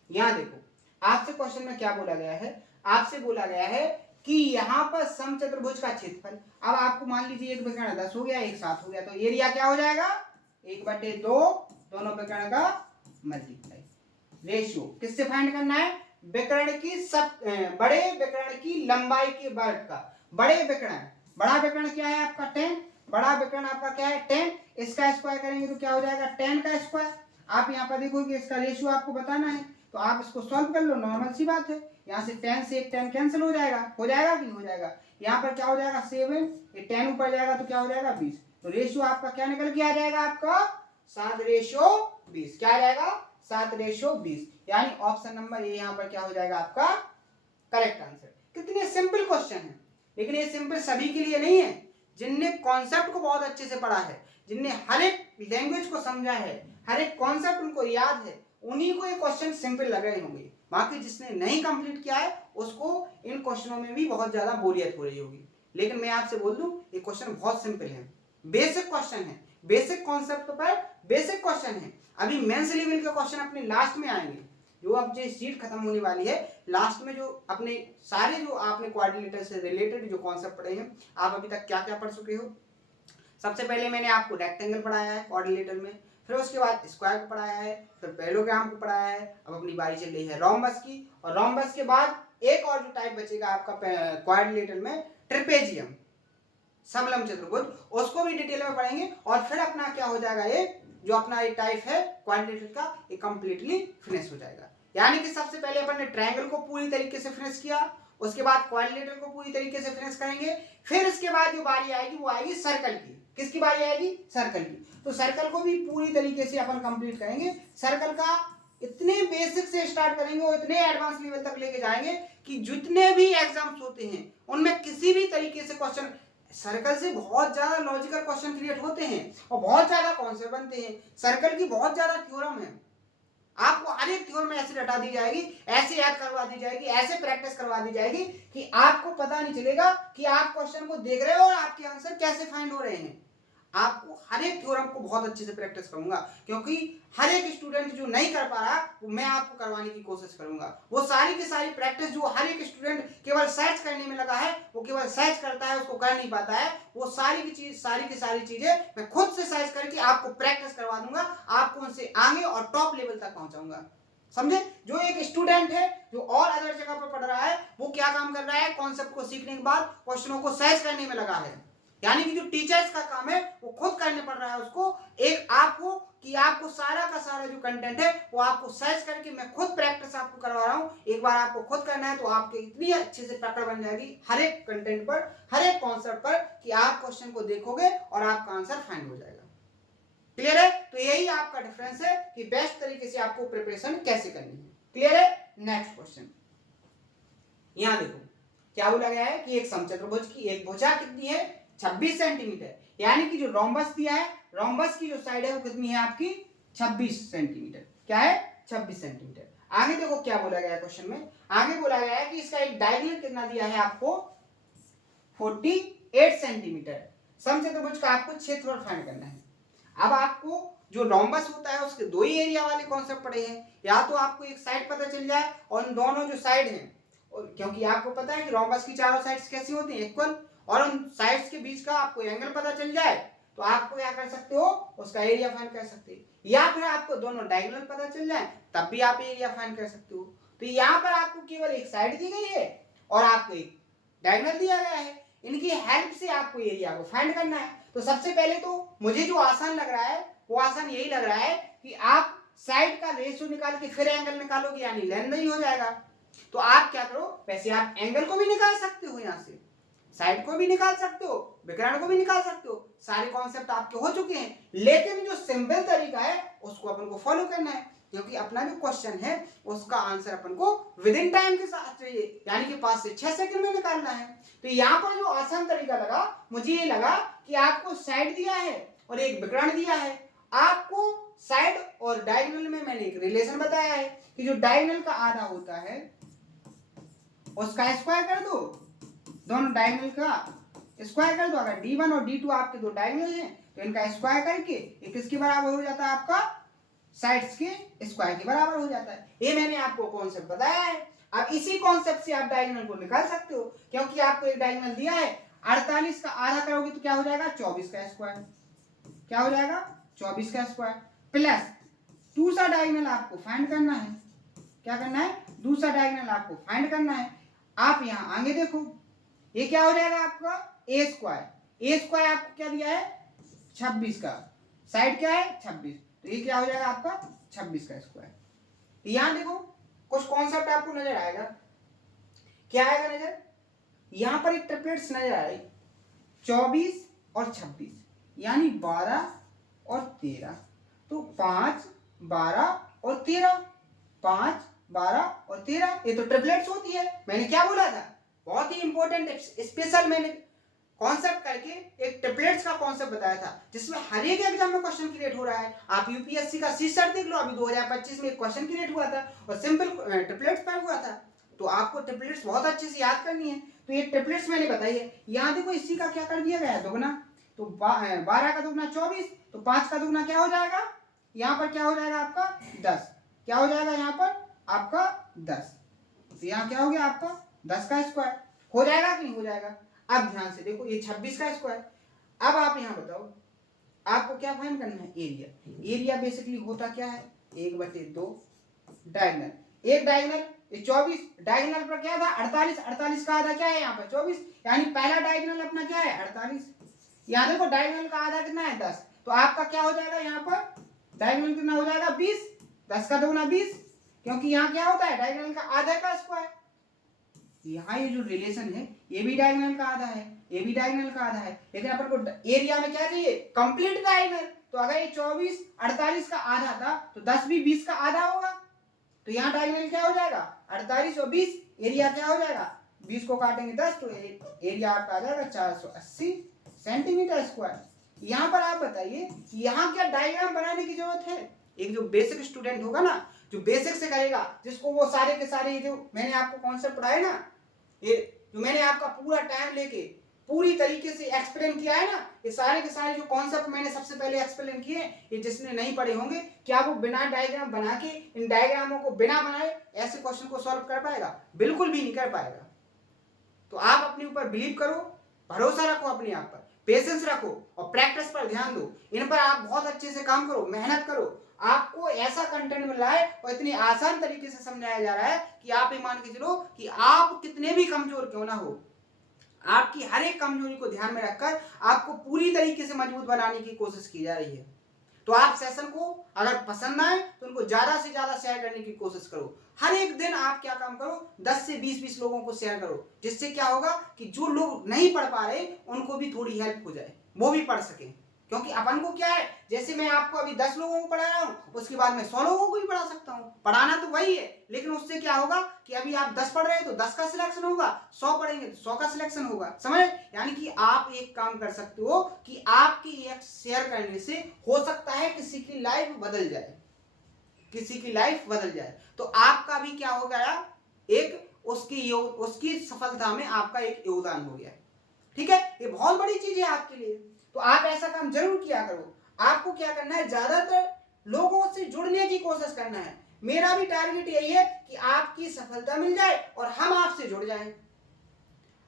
यहाँ देखो आपसे क्वेश्चन में क्या बोला गया है, आपसे बोला गया है कि यहाँ पर समचतुर्भुज का क्षेत्रफल, अब आपको मान लीजिए एक विकर्ण 10 हो गया, एक 7 हो गया, तो एरिया क्या हो जाएगा 1/2, दोनों विकर्ण का मल्टीप्लाई। रेशियो किससे फाइंड करना है, विकर्ण की बड़े विकर्ण की लंबाई के वर्ग का। बड़े विकर्ण, बड़ा विकर्ण क्या है आपका 10, बड़ा विकर्ण आपका क्या है 10, इसका स्क्वायर करेंगे तो क्या हो जाएगा 10 का स्क्वायर। आप यहाँ पर देखोगे इसका रेशियो आपको बताना है, तो आप इसको सॉल्व कर लो, नॉर्मल सी बात है। यहाँ से 10 से एक 10 कैंसिल हो जाएगा कि नहीं हो जाएगा। यहाँ पर क्या हो जाएगा 7, ये 10 ऊपर जाएगा तो क्या हो जाएगा 20, तो रेशियो आपका क्या निकल के आ जाएगा आपका 7/20। क्या आ जाएगा 7/20, यानी ऑप्शन नंबर ए यहाँ पर क्या हो जाएगा आपका करेक्ट आंसर। कितने सिंपल क्वेश्चन है, लेकिन ये सिंपल सभी के लिए नहीं है। जिनने कॉन्सेप्ट को बहुत अच्छे से पढ़ा है, जिनने हर एक लैंग्वेज को समझा है, हर एक कॉन्सेप्ट उनको याद है, उन्हीं को ये क्वेश्चन सिंपल लग रहे होंगे। बाकी जिसने नहीं कंप्लीट किया है उसको इन क्वेश्चनों में भी बहुत ज्यादा बोरियत हो रही होगी। लेकिन मैं आपसे बोल दूं ये क्वेश्चन बहुत सिंपल है, बेसिक क्वेश्चन है, बेसिक कॉन्सेप्ट पर बेसिक क्वेश्चन है। अभी मेंस लेवल के क्वेश्चन अपने लास्ट में आएंगे, जो अब जो सीट खत्म होने वाली है लास्ट में, जो अपने सारे जो आपने क्वाड्रिलेटरल से रिलेटेड जो कॉन्सेप्ट पढ़े हैं, आप अभी तक क्या क्या पढ़ चुके हो। सबसे पहले मैंने आपको रेक्टेंगल पढ़ाया है क्वाड्रिलेटरल में, फिर उसके बाद स्क्वायर को पढ़ाया है, फिर पैरेललोग्राम को पढ़ाया है। अब अपनी बारी चल रही है रोम्बस की, और रोम्बस के बाद एक और जो टाइप बचेगा आपका क्वाड्रिलेटरल में ट्रेपेजियम, समलंब चतुर्भुज, उसको भी डिटेल में पढ़ेंगे। और फिर अपना क्या हो जाएगा ये जो अपना ये टाइप है क्वाड्रिलेटरल का, ये कंप्लीटली फिनिश हो जाएगा। यानी कि सबसे पहले अपन ने ट्रायंगल को पूरी तरीके से फिनिश किया, उसके बाद क्वाड्रिलेटरल को पूरी तरीके से फिनिश करेंगे, फिर इसके बाद जो बारी आएगी वो आएगी सर्कल की। किसकी बारी आएगी, सर्कल की। तो सर्कल को भी पूरी तरीके से अपन कंप्लीट करेंगे। सर्कल का इतने बेसिक से स्टार्ट करेंगे और इतने एडवांस लेवल तक लेके जाएंगे कि जितने भी एग्जाम्स होते हैं उनमें किसी भी तरीके से क्वेश्चन सर्कल से बहुत ज्यादा लॉजिकल क्वेश्चन क्रिएट होते हैं और बहुत ज्यादा कॉन्सेप्ट बनते हैं। सर्कल की बहुत ज्यादा थ्योरम है, आपको हर एक थ्योरम में ऐसे रटा दी जाएगी, ऐसे याद करवा दी जाएगी, ऐसे प्रैक्टिस करवा दी जाएगी कि आपको पता नहीं चलेगा कि आप क्वेश्चन को देख रहे हो और आपके आंसर कैसे फाइंड हो रहे हैं। आपको हर एक थ्योरम को बहुत अच्छे से प्रैक्टिस करूंगा, क्योंकि हर एक स्टूडेंट जो नहीं कर पा रहा वो मैं आपको करवाने की कोशिश करूंगा। वो सारी की सारी प्रैक्टिस जो हर एक स्टूडेंट केवल सर्च करने में लगा है, वो केवल सर्च करता है, उसको कर नहीं पाता है, वो सारी की सारी चीजें मैं खुद से सर्च करके आपको प्रैक्टिस करवा दूंगा, आपको उनसे आगे और टॉप लेवल तक पहुंचाऊंगा। समझे? जो एक स्टूडेंट है जो और अदर जगह पर पढ़ रहा है, वो क्या काम कर रहा है, कॉन्सेप्ट को सीखने के बाद क्वेश्चनों को सर्च करने में लगा है। यानी कि जो टीचर्स का काम है वो खुद करने पड़ रहा है उसको, एक आपको कि आपको सारा का सारा जो कंटेंट है वो आपको सर्च करके मैं खुद प्रैक्टिस आपको करवा रहा हूं। एक बार आपको खुद करना है तो आपके इतनी अच्छे से पकड़ बन जाएगी हर एक कंटेंट पर, हर एक कॉन्सेप्ट पर, कि आप क्वेश्चन को देखोगे और आपका आंसर फाइंड हो जाएगा। क्लियर है? तो यही आपका डिफरेंस है कि बेस्ट तरीके से आपको प्रिपरेशन कैसे करनी है। क्लियर है? नेक्स्ट क्वेश्चन यहां देखो क्या बोला गया है कि एक समचतुर्भुज की एक भुजा कितनी है 26 सेंटीमीटर, यानी कि जो रोम्बस दिया है, रोम्बस की जो साइड है वो कितनी है आपकी 26 सेंटीमीटर। क्या है 26 सेंटीमीटर। आगे देखो क्या बोला गया है क्वेश्चन में, आगे बोला गया है कि इसका एक डायगोनल कितना दिया है आपको 48 सेंटीमीटर। समचतुर्भुज का आपको क्षेत्रफल फाइंड करना है। अब आपको जो रोम्बस होता है उसके दो ही एरिया वाले कॉन्सेप्ट पढ़े हैं, या तो आपको एक साइड पता चल जाए और उन दोनों जो साइड हैं, क्योंकि आपको पता है कि रोम्बस की चारों साइड्स कैसी होती हैं, इक्वल, और उन साइड्स के बीच का आपको एंगल पता चल जाए तो आपको क्या कर सकते हो, उसका एरिया फाइंड कर सकते हैं। या फिर आपको दोनों डायगोनल पता चल जाए तब भी आप एरिया फाइंड कर सकते हो। तो यहाँ पर आपको केवल एक साइड दी गई है और आपको एक डायगोनल दिया गया है, इनकी हेल्प से आपको एरिया को फाइंड करना है। तो सबसे पहले तो मुझे जो आसान लग रहा है वो आसान यही लग रहा है कि आप साइड का रेशियो निकाल के फिर एंगल निकालोगे, यानी लेंथ ही हो जाएगा। तो आप क्या करो, वैसे आप एंगल को भी निकाल सकते हो, यहां से साइड को भी निकाल सकते हो, विकर्ण को भी निकाल सकते हो, सारे कॉन्सेप्ट आपके हो चुके हैं। लेकिन जो सिंपल तरीका है उसको अपन को फॉलो करना है, क्योंकि अपना जो क्वेश्चन है उसका आंसर अपन को विद इन टाइम के साथ चाहिए, यानी कि 5 से 6 सेकंड में निकालना है। तो यहाँ पर जो आसान तरीका लगा मुझे ये लगा कि आपको साइड दिया है और एक विकर्ण दिया है आपको साइड और डायगोनल में मैंने एक रिलेशन बताया है कि जो डायगोनल का आधा होता है उसका स्क्वायर कर दो, दोनों डायगोनल का स्क्वायर कर दो। अगर D1 और D2 आपके दो डायगोनल हैं तो इनका स्क्वायर करके ये किसके बराबर हो जाता है, आपका साइड्स के स्क्वायर के बराबर हो जाता है। ये मैंने आपको कॉन्सेप्ट बताया है। अब इसी कॉन्सेप्ट से आप डायगोनल को निकाल सकते हो, क्योंकि आपको एक डायगोनल दिया है, 48 का आधा करोगे तो क्या हो जाएगा, 24 का स्क्वायर। क्या हो जाएगा, 24 का स्क्वायर प्लस दूसरा डायगोनल आपको फाइंड करना है। क्या करना है, दूसरा डायगोनल आपको फाइंड करना है। आप यहां आगे देखो, ये क्या हो जाएगा आपका ए स्क्वायर। ए स्क्वायर आपको क्या दिया है, 26 का, साइड क्या है 26, तो ये क्या हो जाएगा आपका 26 का स्क्वायर। यहां देखो कुछ कॉन्सेप्ट आपको नजर आएगा, क्या आएगा नजर, यहां पर एक ट्रिपलेट्स नजर आ रही, 24 और 26 यानी 12 और 13, तो 5 12 और 13, 5 12 और 13, ये तो ट्रिपलेट्स होती है। मैंने क्या बोला था, बहुत ही इंपॉर्टेंट स्पेशल मैंने कॉन्सेप्ट करके एक ट्रिपलेट्स का कॉन्सेप्ट बताया था, जिसमें हर एक एग्जाम में क्वेश्चन क्रिएट हो रहा है। आप यूपीएससी का सीसर देख लो, अभी 2025 में एक क्वेश्चन क्रिएट हुआ था और सिंपल ट्रिपलेट्स पर हुआ था। तो आपको ट्रिपलेट्स बहुत अच्छे से याद करनी है, तो ये ट्रिपलेट्स मैंने बताई है। यहाँ देखो इसी का क्या कर दिया गया है, दुगना, तो 12 का दुगना 24, तो 5 का दुगना क्या हो जाएगा, यहाँ पर क्या हो जाएगा आपका 10, क्या हो जाएगा यहाँ पर आपका 10, तो यहाँ क्या हो गया आपका 10 का स्क्वायर हो जाएगा कि नहीं हो जाएगा। अब ध्यान से देखो, ये 26 का स्क्वायर। अब आप यहाँ बताओ आपको क्या फाइंड करना है, एरिया। एरिया बेसिकली होता क्या है, 1/2 डायगोनल, एक डायगोनल ये 24, डायगोनल पर क्या था 48, 48 का आधा क्या है यहाँ पर 24, यानी पहला डायगोनल अपना क्या है 48। यहाँ देखो डायगोनल का आधा कितना है 10, तो आपका क्या हो जाएगा यहाँ पर डायगोनल कितना हो जाएगा 20, 10 का दुगना 20, क्योंकि यहाँ क्या होता है डायगोनल का आधा का स्क्वायर। यहाँ ये जो रिलेशन है ये भी डायगोनल का आधा है, ये भी डायगोनल का आधा है, लेकिन अपन को एरिया में क्या चाहिए, कंप्लीट डायगोनल। तो अगर ये 24 48 का आधा था तो 10 भी 20 का आधा होगा, तो यहाँ डायगोनल क्या हो जाएगा 48 और 20, एरिया क्या हो जाएगा 20 को काटेंगे 10, तो एरिया आपका आ जाएगा 480 सेंटीमीटर स्क्वायर। यहाँ पर आप बताइए यहाँ क्या डायग्राम बनाने की जरूरत है। एक जो बेसिक स्टूडेंट होगा ना, जो बेसिक से करेगा, जिसको वो सारे के सारे ये जो मैंने आपको कॉन्सेप्ट पढ़ाए ना, ये जो मैंने आपका पूरा टाइम लेके पूरी तरीके से एक्सप्लेन किया है ना, ये सारे के सारे जो कॉन्सेप्ट मैंने सबसे पहले एक्सप्लेन किए, ये जिसने नहीं पढ़े होंगे, क्या वो बिना डायग्राम बना के, इन डायग्रामों को बिना बनाए ऐसे क्वेश्चन को सॉल्व कर पाएगा, बिल्कुल भी नहीं कर पाएगा। तो आप अपने ऊपर बिलीव करो, भरोसा रखो अपने आप पर, पेशेंस रखो और प्रैक्टिस पर ध्यान दो। इन पर आप बहुत अच्छे से काम करो, मेहनत करो। आपको ऐसा कंटेंट मिल रहा है और इतनी आसान तरीके से समझाया जा रहा है कि आप ये मान के चलो कि आप कितने भी कमजोर क्यों ना हो, आपकी हर एक कमजोरी को ध्यान में रखकर आपको पूरी तरीके से मजबूत बनाने की कोशिश की जा रही है। तो आप सेशन को अगर पसंद आए तो उनको ज्यादा से ज्यादा शेयर करने की कोशिश करो। हर एक दिन आप क्या काम करो, 10 से 20 लोगों को शेयर करो, जिससे क्या होगा कि जो लोग नहीं पढ़ पा रहे उनको भी थोड़ी हेल्प हो जाए, वो भी पढ़ सके। क्योंकि अपन को क्या है, जैसे मैं आपको अभी 10 लोगों को पढ़ा रहा हूँ, उसके बाद मैं 100 लोगों को भी पढ़ा सकता हूँ। पढ़ाना तो वही है, लेकिन उससे क्या होगा कि अभी आप 10 पढ़ रहे हैं तो 10 का सिलेक्शन होगा, 100 पढ़ेंगे तो 100 का सिलेक्शन होगा, समझ। यानी कि आप एक काम कर सकते हो कि आपकी एक शेयर करने से हो सकता है किसी की लाइफ बदल जाए, किसी की लाइफ बदल जाए। तो आपका भी क्या हो गया, एक उसकी सफलता में आपका एक योगदान हो गया। ठीक है, ये बहुत बड़ी चीज है आपके लिए। तो आप ऐसा काम जरूर किया करो। आपको क्या करना है, ज्यादातर लोगों से जुड़ने की कोशिश करना है। मेरा भी टारगेट यही है कि आपकी सफलता मिल जाए और हम आपसे जुड़ जाएं,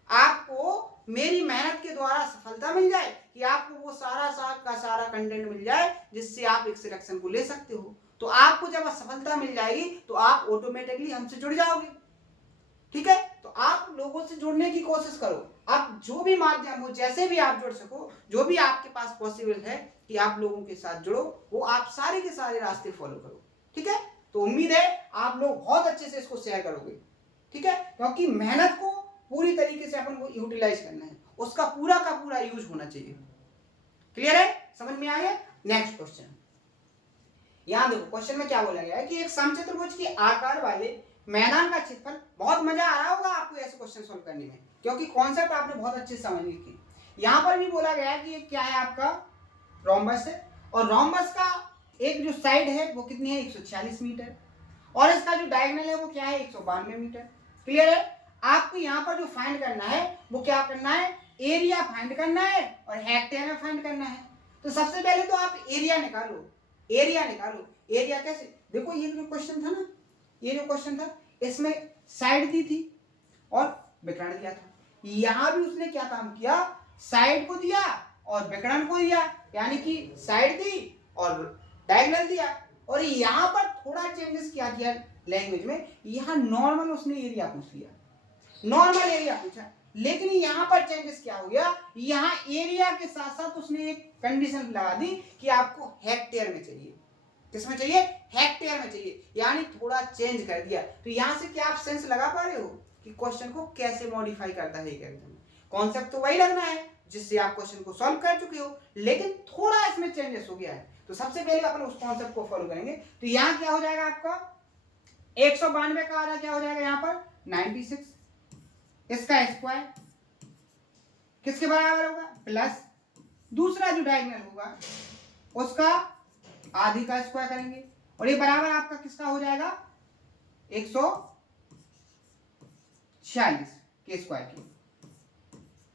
आपको मेरी मेहनत के द्वारा सफलता मिल जाए, कि आपको वो सारा कंटेंट मिल जाए जिससे आप एक सिलेक्शन को ले सकते हो। तो आपको जब सफलता मिल जाएगी तो आप ऑटोमेटिकली हमसे जुड़ जाओगे। ठीक है, तो आप लोगों से जुड़ने की कोशिश करो। आप जो भी माध्यम हो, जैसे भी आप जुड़ सको, जो भी आपके पास पॉसिबल है कि आप लोगों के साथ जुड़ो, वो आप सारे के सारे रास्ते फॉलो करो। ठीक है, तो उम्मीद है आप लोग बहुत अच्छे से इसको शेयर करोगे। ठीक है, क्योंकि मेहनत को पूरी तरीके से अपन को यूटिलाइज करना है, उसका पूरा का पूरा यूज होना चाहिए। क्लियर है, समझ में आ गया। नेक्स्ट क्वेश्चन, यहां देखो क्वेश्चन में क्या बोला गया है कि एक समचतुर्भुज के आकार वाले मैदान का क्षेत्रफल, बहुत मजा आ रहा होगा आपको ऐसे क्वेश्चन सॉल्व करने में, क्योंकि कॉन्सेप्ट आपने बहुत अच्छे से समझ ली थी। यहां पर भी बोला गया है कि ये क्या है, आपका रोम्बस है और रोम्बस का एक जो साइड है वो कितनी है 146 मीटर और इसका जो डायगोनल है वो क्या है 192 मीटर। क्लियर है। आपको यहाँ पर जो फाइंड करना है वो क्या करना है, एरिया फाइंड करना है और हेक्टेयर में फाइंड करना है। तो सबसे पहले तो आप एरिया निकालो, एरिया निकालो। एरिया कैसे, देखो ये जो क्वेश्चन था ना, ये जो क्वेश्चन था इसमें साइड दी थी और विकर्ण दिया था। यहां भी उसने क्या काम किया, साइड को दिया और विकर्ण को दिया, यानी कि साइड दी और डायगोनल दिया। और यहां पर थोड़ा चेंजेस क्या किया लैंग्वेज में, यहां नॉर्मल उसने एरिया पूछ लिया, नॉर्मल एरिया पूछा। लेकिन यहां पर चेंजेस क्या हो गया, यहां एरिया के साथ साथ उसने एक कंडीशन लगा दी कि आपको हेक्टेयर में चाहिए। किसमें चाहिए, हेक्टेयर में चाहिए, यानी थोड़ा चेंज कर दिया। तो यहां से क्या आप सेंस लगा पा रहे हो कि क्वेश्चन को कैसे मॉडिफाई करता है एग्जाम। कॉन्सेप्ट तो वही लगना है जिससे आप क्वेश्चन को सॉल्व कर चुके हो, लेकिन थोड़ा इसमें चेंजेस हो गया है। तो सबसे पहले अपन उस कॉन्सेप्ट को फॉलो करेंगे। तो यहां क्या हो जाएगा आपका 192 का आ रहा, क्या हो जाएगा यहाँ पर 96, इसका स्क्वायर किसके बराबर होगा, प्लस दूसरा जो डायगोनल होगा उसका आधी का स्क्वायर करेंगे और ये बराबर आपका किसका हो जाएगा 146 के स्क्वायर की।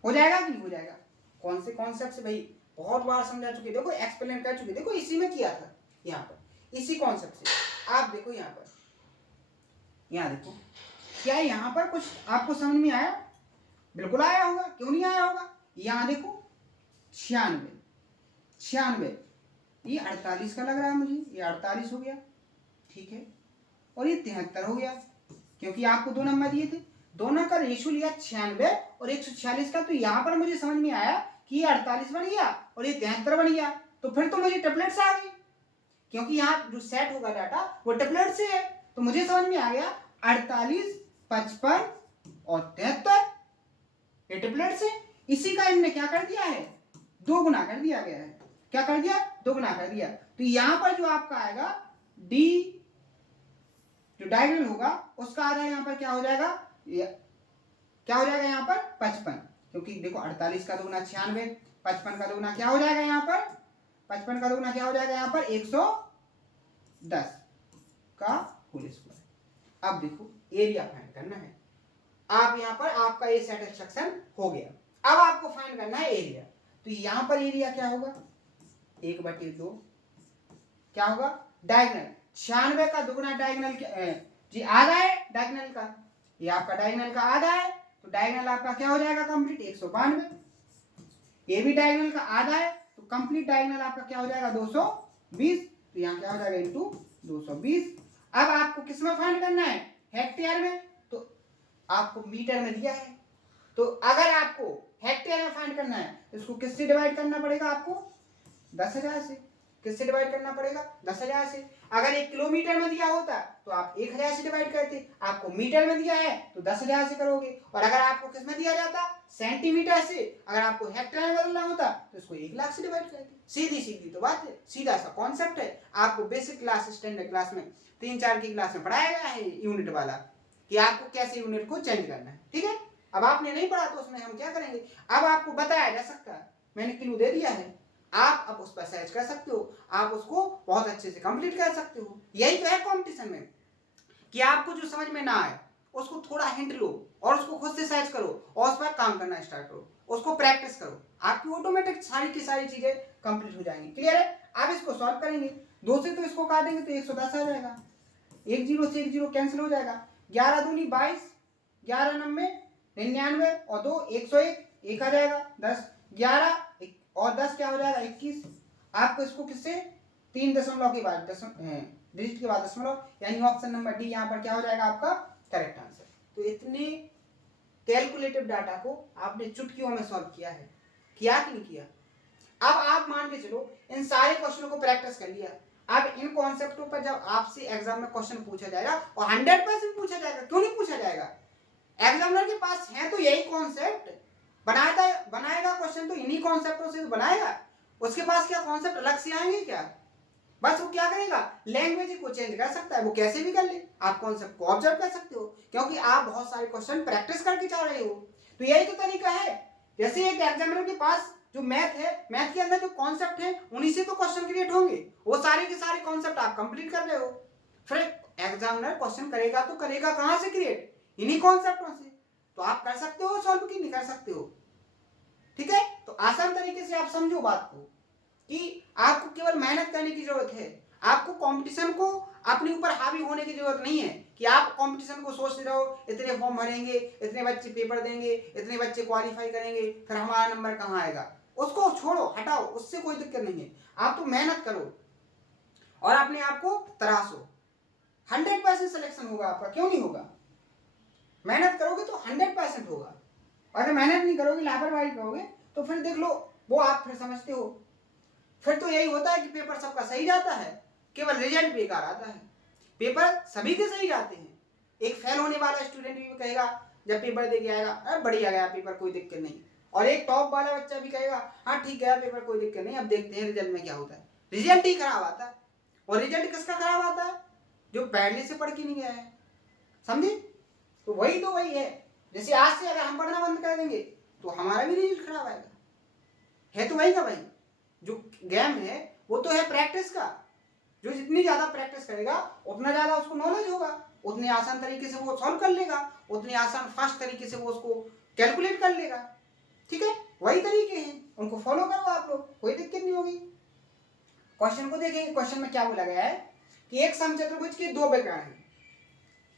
हो जाएगा कि नहीं हो जाएगा। कौन से कॉन्सेप्ट से भाई बहुत बार समझा चुके, देखो एक्सप्लेन कर चुके, देखो इसी में किया था, यहाँ पर इसी कॉन्सेप्ट से। आप देखो यहाँ पर, यहाँ देखो क्या यहाँ पर कुछ आपको समझ में आया, बिल्कुल आया होगा, क्यों नहीं आया होगा। यहाँ देखो 96 ये 48 का लग रहा है मुझे, ये 48 हो गया, ठीक है। और ये 73 हो गया, क्योंकि आपको दो नंबर दिए थे, दोनों का रेशियो लिया 96 और 146 का। तो यहाँ पर मुझे समझ में आया कि ये 48 बन गया और ये 73 बन गया। तो फिर तो मुझे ट्रिपलेट से आ गई, क्योंकि यहाँ जो सेट होगा डाटा वो ट्रिपलेट से है। तो मुझे समझ में आ गया 48, 55 और 73 ये ट्रिपलेट से। इसी का इनने क्या कर दिया है, दो गुना कर दिया गया है। क्या कर दिया, दो गुना कर दिया। तो यहां पर जो आपका आएगा डी जो डायगोनल होगा उसका आधा यहाँ पर क्या हो जाएगा, क्या हो जाएगा यहाँ पर 55, क्योंकि देखो 48 का दोगुना 96, 55 का दोगुना क्या हो जाएगा यहाँ पर, 55 का दोगुना क्या हो जाएगा यहाँ पर 110 का होल स्क्वायर। अब देखो एरिया फाइंड करना है। आप यहाँ पर आपका ये सेटिस्फेक्शन हो गया, अब आपको फाइंड करना है एरिया। तो यहाँ पर एरिया क्या होगा 1/2, क्या होगा डायगोनल, 96 का दुगुना डायगोनल जी आधा है डायगोनल का, ये आपका डायगोनल का आधा है, तो डायगोनल आपका क्या हो जाएगा कंप्लीट 192। ये भी डायगोनल का आधा है, तो कंप्लीट डायगोनल आपका क्या हो जाएगा 220। तो यहाँ क्या हो जाएगा इंटू 220। अब आपको किस में फाइंड करना है, हेक्टेयर में। तो आपको मीटर में दिया है, तो अगर आपको हेक्टेयर में फाइंड करना है तो इसको किससे डिवाइड करना पड़ेगा, आपको 10,000 से। किससे डिवाइड करना पड़ेगा, 10,000 से। अगर 1 किलोमीटर में दिया होता तो आप 1,000 से डिवाइड करते, आपको मीटर में दिया है तो 10,000 से करोगे। और अगर आपको किस में दिया जाता, सेंटीमीटर से, अगर आपको हेक्टेयर में बदलना होता तो इसको 1,00,000 से डिवाइड करते। सीधी सीधी तो बात है, सीधा सा कॉन्सेप्ट है। आपको बेसिक क्लास, स्टैंडर्ड क्लास में 3-4 की क्लास में पढ़ाया गया है यूनिट वाला, कि आपको कैसे यूनिट को चेंज करना है, ठीक है। अब आपने नहीं पढ़ा तो उसमें हम क्या करेंगे, अब आपको बताया जा सकता है, मैंने क्लू दे दिया है, आप अब उस पर सर्च कर सकते हो, आप उसको बहुत अच्छे से कंप्लीट कर सकते हो। यही तो है कंपटीशन में, कि आपको जो समझ में ना आए उसको थोड़ा हिंट लो और उसको खुद से सर्च करो और उस पर काम करना स्टार्ट करो, उसको प्रैक्टिस करो, आपकी ऑटोमेटिक सारी की सारी चीजें कंप्लीट हो जाएंगी। क्लियर है। आप इसको सॉल्व करेंगे, 2 से तो इसको काटेंगे तो 110 आ जाएगा, 1 0 से 1 0 कैंसिल हो जाएगा, 11 दूनी 22, 11 90 99 और 2 101, 1 आ जाएगा, 10 11 और 10 क्या हो जाएगा 21। आपको इसको किससे 3 दशमलव के बाद डिजिट के बाद दशमलव, यानी ऑप्शन नंबर डी यहाँ पर क्या हो जाएगा आपका करेक्ट आंसर। तो इतने कैलकुलेटिव डाटा को आपने चुटकियों में सॉल्व किया है, किया कि नहीं किया। अब आप मान के चलो इन सारे क्वेश्चनों को प्रैक्टिस कर लिया। अब इन कॉन्सेप्टों पर जब आपसे एग्जाम में क्वेश्चन पूछा जाएगा, और 100% पूछा जाएगा, क्यों नहीं पूछा जाएगा, एग्जामिनर के पास है तो यही कॉन्सेप्ट, बनाएगा क्वेश्चन तो इन्हीं कॉन्सेप्टों से बनाएगा। उसके पास क्या कॉन्सेप्ट अलग से आएंगे क्या, बस वो क्या करेगा लैंग्वेज को चेंज कर सकता है, वो कैसे भी कर ले, आप कॉन्सेप्ट को ऑब्जर्व कर सकते हो, क्योंकि आप बहुत सारे क्वेश्चन प्रैक्टिस करके जा रहे हो। तो यही तो तरीका है। जैसे एक एग्जामिनर के पास जो मैथ है, मैथ के अंदर जो कॉन्सेप्ट है उन्हीं से तो क्वेश्चन क्रिएट होंगे, वो सारे के सारे कॉन्सेप्ट आप कंप्लीट कर रहे हो। फिर एग्जामिनर क्वेश्चन करेगा तो करेगा कहां से क्रिएट, इन्हीं कॉन्सेप्टों से। तो आप कर सकते हो सॉल्व की नहीं कर सकते हो, ठीक है। तो आसान तरीके से आप समझो बात को कि आपको केवल मेहनत करने की जरूरत है, आपको कंपटीशन को अपने ऊपर हावी होने की जरूरत नहीं है कि आप कंपटीशन को सोच रहे हो इतने फॉर्म भरेंगे, इतने बच्चे पेपर देंगे, इतने बच्चे क्वालिफाई करेंगे, फिर हमारा नंबर कहाँ आएगा। उसको छोड़ो, हटाओ, उससे कोई दिक्कत नहीं है। आप तो मेहनत करो और अपने आप को तराशो, 100% सिलेक्शन होगा आपका, क्यों नहीं होगा। मेहनत करोगे तो 100% होगा। अगर मेहनत नहीं करोगे, लापरवाही करोगे, तो फिर देख लो, वो आप फिर समझते हो, फिर तो यही होता है कि पेपर सबका सही जाता है, केवल रिजल्ट बेकार आता है। पेपर सभी के सही जाते हैं। एक फेल होने वाला स्टूडेंट भी कहेगा जब पेपर दे के आएगा, अरे बढ़िया गया पेपर, कोई दिक्कत नहीं। और एक टॉप वाला बच्चा भी कहेगा हाँ ठीक गया पेपर, कोई दिक्कत नहीं, अब देखते हैं रिजल्ट में क्या होता है। रिजल्ट ही खराब आता है। और रिजल्ट किसका खराब आता है, जो पहले से पढ़ के नहीं गया है, समझे। तो वही है, जैसे आज से अगर हम पढ़ना बंद कर देंगे तो हमारा भी रिजल्ट खराब आएगा। है तो वही का भाई, जो गेम है वो तो है प्रैक्टिस का। जो जितनी ज्यादा प्रैक्टिस करेगा उतना ज्यादा उसको नॉलेज होगा, उतने आसान तरीके से वो सॉल्व कर लेगा, उतने आसान फास्ट तरीके से वो उसको कैलकुलेट कर लेगा, ठीक है। वही तरीके हैं, उनको फॉलो करो आप लोग, कोई दिक्कत नहीं होगी। क्वेश्चन को देखेंगे, क्वेश्चन में क्या बोला गया है कि एक समचतुर्भुज के दो विकर्ण हैं,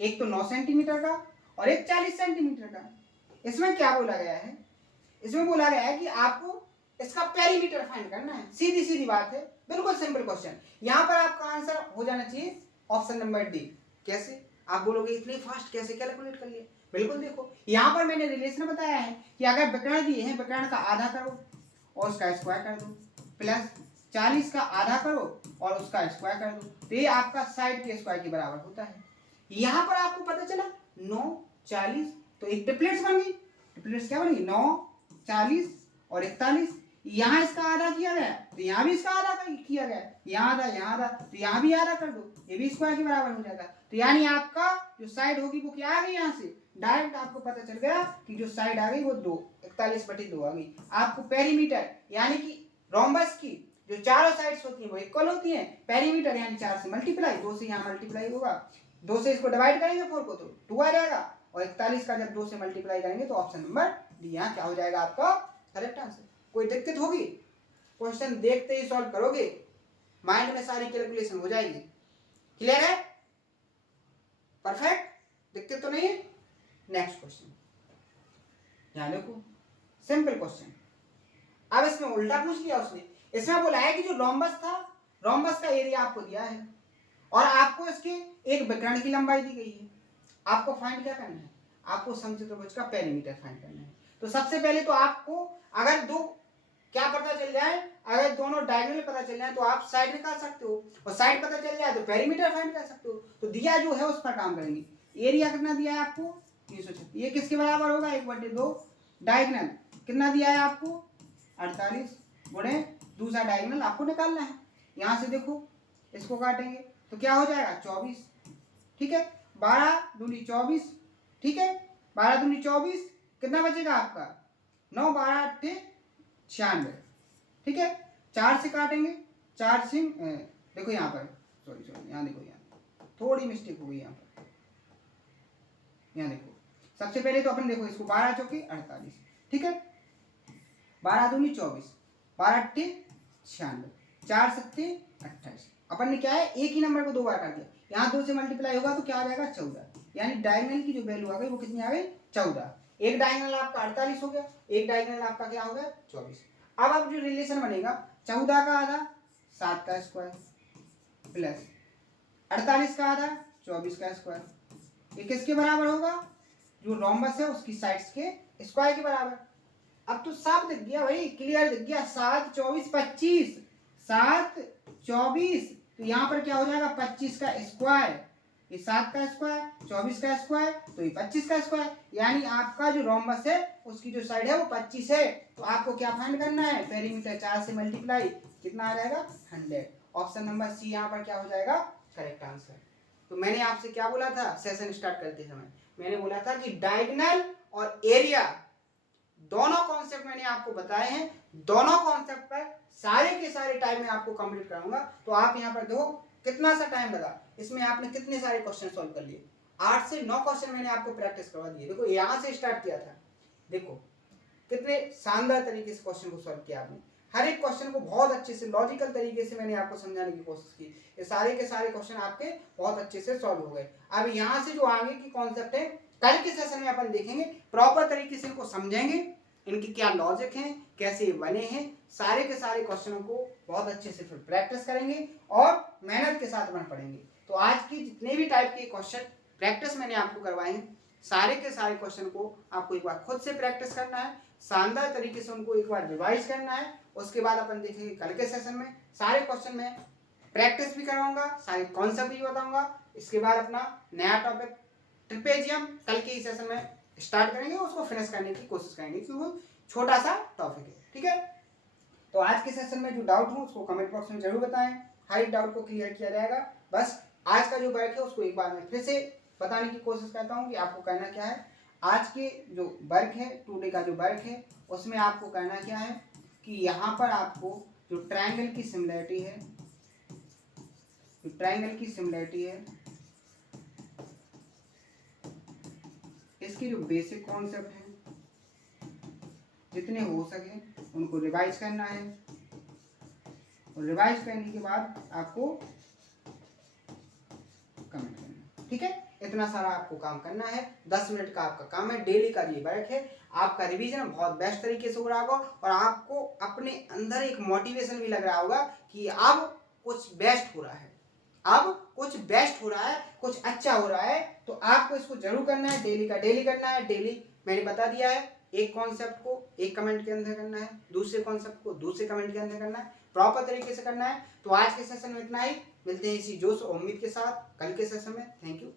एक तो 9 सेंटीमीटर का और एक 40 सेंटीमीटर का। इसमें क्या बोला गया है, इसमें बोला गया है कि आपको इसका पेरीमीटर फाइंड करना है। सीधी सीधी बात है, बिल्कुल सिंपल क्वेश्चन। यहां पर आपका आंसर हो जाना चाहिए ऑप्शन नंबर डी। कैसे, आप बोलोगे इतनी फास्ट कैसे कैलकुलेट कर लिया। बिल्कुल देखो, यहां पर मैंने रिलेशन बताया है कि अगर विकर्ण दिए हैं, विकर्ण का आधा करो और उसका स्क्वायर कर दो, प्लस 40 का आधा करो और उसका स्क्वायर कर दो, तो ये आपका साइड के स्क्वायर के बराबर होता है। यहां पर आपको पता चला 9 40, तो एक ट्रिपलेट्स बन गई। ट्रिपलेट्स क्या बनेगी, 9 40 और 41। यहाँ इसका आधा किया गया तो यहाँ भी इसका आधा किया गया, यहाँ आधा तो यहाँ भी आधा कर दो, ये भी स्क्वायर के बराबर हो जाएगा। तो यानी आपका जो साइड होगी वो क्या आ गई, यहाँ से डायरेक्ट आपको पता चल गया कि जो साइड आ गई वो 2, 41/2 आ गई। आपको पेरीमीटर यानी कि रोम्बस की जो चारों साइड्स होती हैं वो इक्वल होती हैं। पेरीमीटर यानी 4 से मल्टीप्लाई, 2 से यहाँ मल्टीप्लाई होगा, 2 से इसको डिवाइड करेंगे 4 को तो 2 आ जाएगा, और 41 का जब 2 से मल्टीप्लाई करेंगे तो ऑप्शन नंबर डी यहाँ क्या हो जाएगा आपका करेक्ट आंसर। कोई दिक्कत होगी, क्वेश्चन देखते ही सॉल्व करोगे, माइंड में सारी कैलकुलेशन हो जाएगी। क्लियर है, परफेक्ट, दिक्कत तो नहीं है। नेक्स्ट क्वेश्चन यहां देखो, सिंपल क्वेश्चन। अब इसमें उल्टा पूछ लिया उसने। इसमें बोला है कि जो रोम्बस था, रोम्बस का एरिया आपको दिया है और आपको इसके एक विकर्ण की लंबाई दी गई है। आपको फाइंड क्या करना है, आपको समचतुर्भुज का पेरीमीटर फाइंड करना है। तो सबसे पहले तो आपको अगर दो क्या पता चल जाए, अगर दोनों डायगोनल पता चल जाए तो आप साइड निकाल सकते हो, और साइड पता चल जाए तो पेरीमीटर फाइंड कर सकते हो। तो दिया जो है उस पर काम करेंगे। एरिया कितना दिया है आपको 336, ये किसके बराबर होगा 1/2। डायगोनल कितना दिया है आपको 48 गुणे दूसरा डायगोनल आपको निकालना है। यहां से देखो इसको काटेंगे तो क्या हो जाएगा 24, ठीक है। 12 दूनी 24, ठीक है। 12 दूनी 24, कितना बचेगा आपका 9 12 8 96, ठीक है। 4 से काटेंगे, 4 से देखो यहाँ पर सॉरी यहाँ देखो, यहाँ थोड़ी मिस्टेक हो गई यहाँ पर। यहाँ देखो सबसे पहले तो अपन देखो इसको 12 चौके 48, ठीक है। 12 दूनी 24, 12 8 96, 4 7 28। अपन ने क्या है एक ही नंबर को 2 बार कर दिया, यहाँ 2 से मल्टीप्लाई होगा तो क्या आ जाएगा 14, यानी डायगोनल की जो वैल्यू आ गई वो कितनी आ गई 14। एक डायगोनल आपका 48 हो गया, एक डायगोनल आपका क्या हो गया 24। अब आप जो रिलेशन बनेगा 14 का आधा 7 का स्क्वायर प्लस 48 का आधा 24 का स्क्वायर, ये किसके बराबर होगा, जो रोम्बस है उसकी साइड्स के स्क्वायर के बराबर। अब तो साफ दिख गया भाई, क्लियर दिख गया, 7 24 25, 7 24, तो यहाँ पर क्या हो जाएगा 25 का स्क्वायर, ये 7 का स्क्वायर 24 का स्क्वायर तो ये 25 का स्क्वायर, यानी आपका जो रोम्बस है उसकी जो साइड है वो 25 है। तो आपको क्या फाइंड करना है, पेरीमीटर 4 से मल्टीप्लाई कितना आ जाएगा 100। ऑप्शन नंबर सी यहाँ पर क्या हो जाएगा करेक्ट आंसर। तो मैंने आपसे क्या बोला था सेशन स्टार्ट करते समय, मैंने बोला था कि डायगोनल और एरिया दोनों कॉन्सेप्ट मैंने आपको बताए हैं, दोनों कॉन्सेप्ट पर सारे के सारे टाइम में आपको कंप्लीट कराऊंगा। तो आप यहाँ पर देखो कितना सा टाइम लगा, इसमें आपने कितने सारे क्वेश्चन सॉल्व कर लिए। 8 से 9 क्वेश्चन मैंने आपको प्रैक्टिस करवा दिए। देखो यहाँ से स्टार्ट किया था, देखो कितने शानदार तरीके से क्वेश्चन को सॉल्व किया आपने। हर एक क्वेश्चन को बहुत अच्छे से लॉजिकल तरीके से मैंने आपको समझाने की कोशिश की। ये सारे के सारे क्वेश्चन आपके बहुत अच्छे से सॉल्व हो गए। अब यहाँ से जो आगे की कॉन्सेप्ट है कल के सेशन में अपन देखेंगे, प्रॉपर तरीके से इनको समझेंगे, इनके क्या लॉजिक हैं, कैसे ये बने हैं, सारे के सारे क्वेश्चनों को बहुत अच्छे से फिर प्रैक्टिस करेंगे और मेहनत के साथ अपन पढ़ेंगे। तो आज की जितने भी टाइप के क्वेश्चन प्रैक्टिस मैंने आपको करवाए हैं, सारे के सारे क्वेश्चन को आपको एक बार खुद से प्रैक्टिस करना है, शानदार तरीके से उनको एक बार रिवाइज करना है। उसके बाद अपन देखेंगे कल के सेशन में सारे क्वेश्चन में प्रैक्टिस भी करवाऊंगा, सारे कॉन्सेप्ट भी बताऊंगा। इसके बाद अपना नया टॉपिक ट्रिपेजियम कल के सेशन में स्टार्ट करेंगे, उसको फिनिश करने की कोशिश करेंगे क्योंकि वो छोटा सा टॉपिक है। ठीक है, तो आज के सेशन में जो डाउट हो उसको कमेंट बॉक्स में जरूर बताएं, हर एक डाउट को क्लियर किया जाएगा। बस आज का जो वर्क है उसको एक बार मैं फिर से बताने की कोशिश करता हूँ कि आपको करना क्या है। आज के जो वर्क है, टुडे का जो वर्क है, उसमें आपको करना क्या है कि यहाँ पर आपको जो ट्रायंगल की सिमिलरिटी है, जो ट्रायंगल की सिमिलरिटी है, इसकी जो बेसिक कॉन्सेप्ट है जितने हो सके उनको रिवाइज करना है, और रिवाइज करने के बाद आपको कमेंट करना है। ठीक है, इतना सारा आपको काम करना है, 10 मिनट का आपका काम है, डेली का ये वर्क है। आपका रिवीजन बहुत बेस्ट तरीके से हो रहा होगा और आपको अपने अंदर एक मोटिवेशन भी लग रहा होगा कि अब कुछ बेस्ट हो रहा है, अब कुछ बेस्ट हो रहा है, कुछ अच्छा हो रहा है। तो आपको इसको जरूर करना है, डेली का डेली करना है। डेली मैंने बता दिया है, एक कॉन्सेप्ट को एक कमेंट के अंदर करना है, दूसरे कॉन्सेप्ट को दूसरे कमेंट के अंदर करना है, प्रॉपर तरीके से करना है। तो आज के सेशन में इतना ही, मिलते हैं इसी जोश और उम्मीद के साथ कल के सेशन में। Thank you.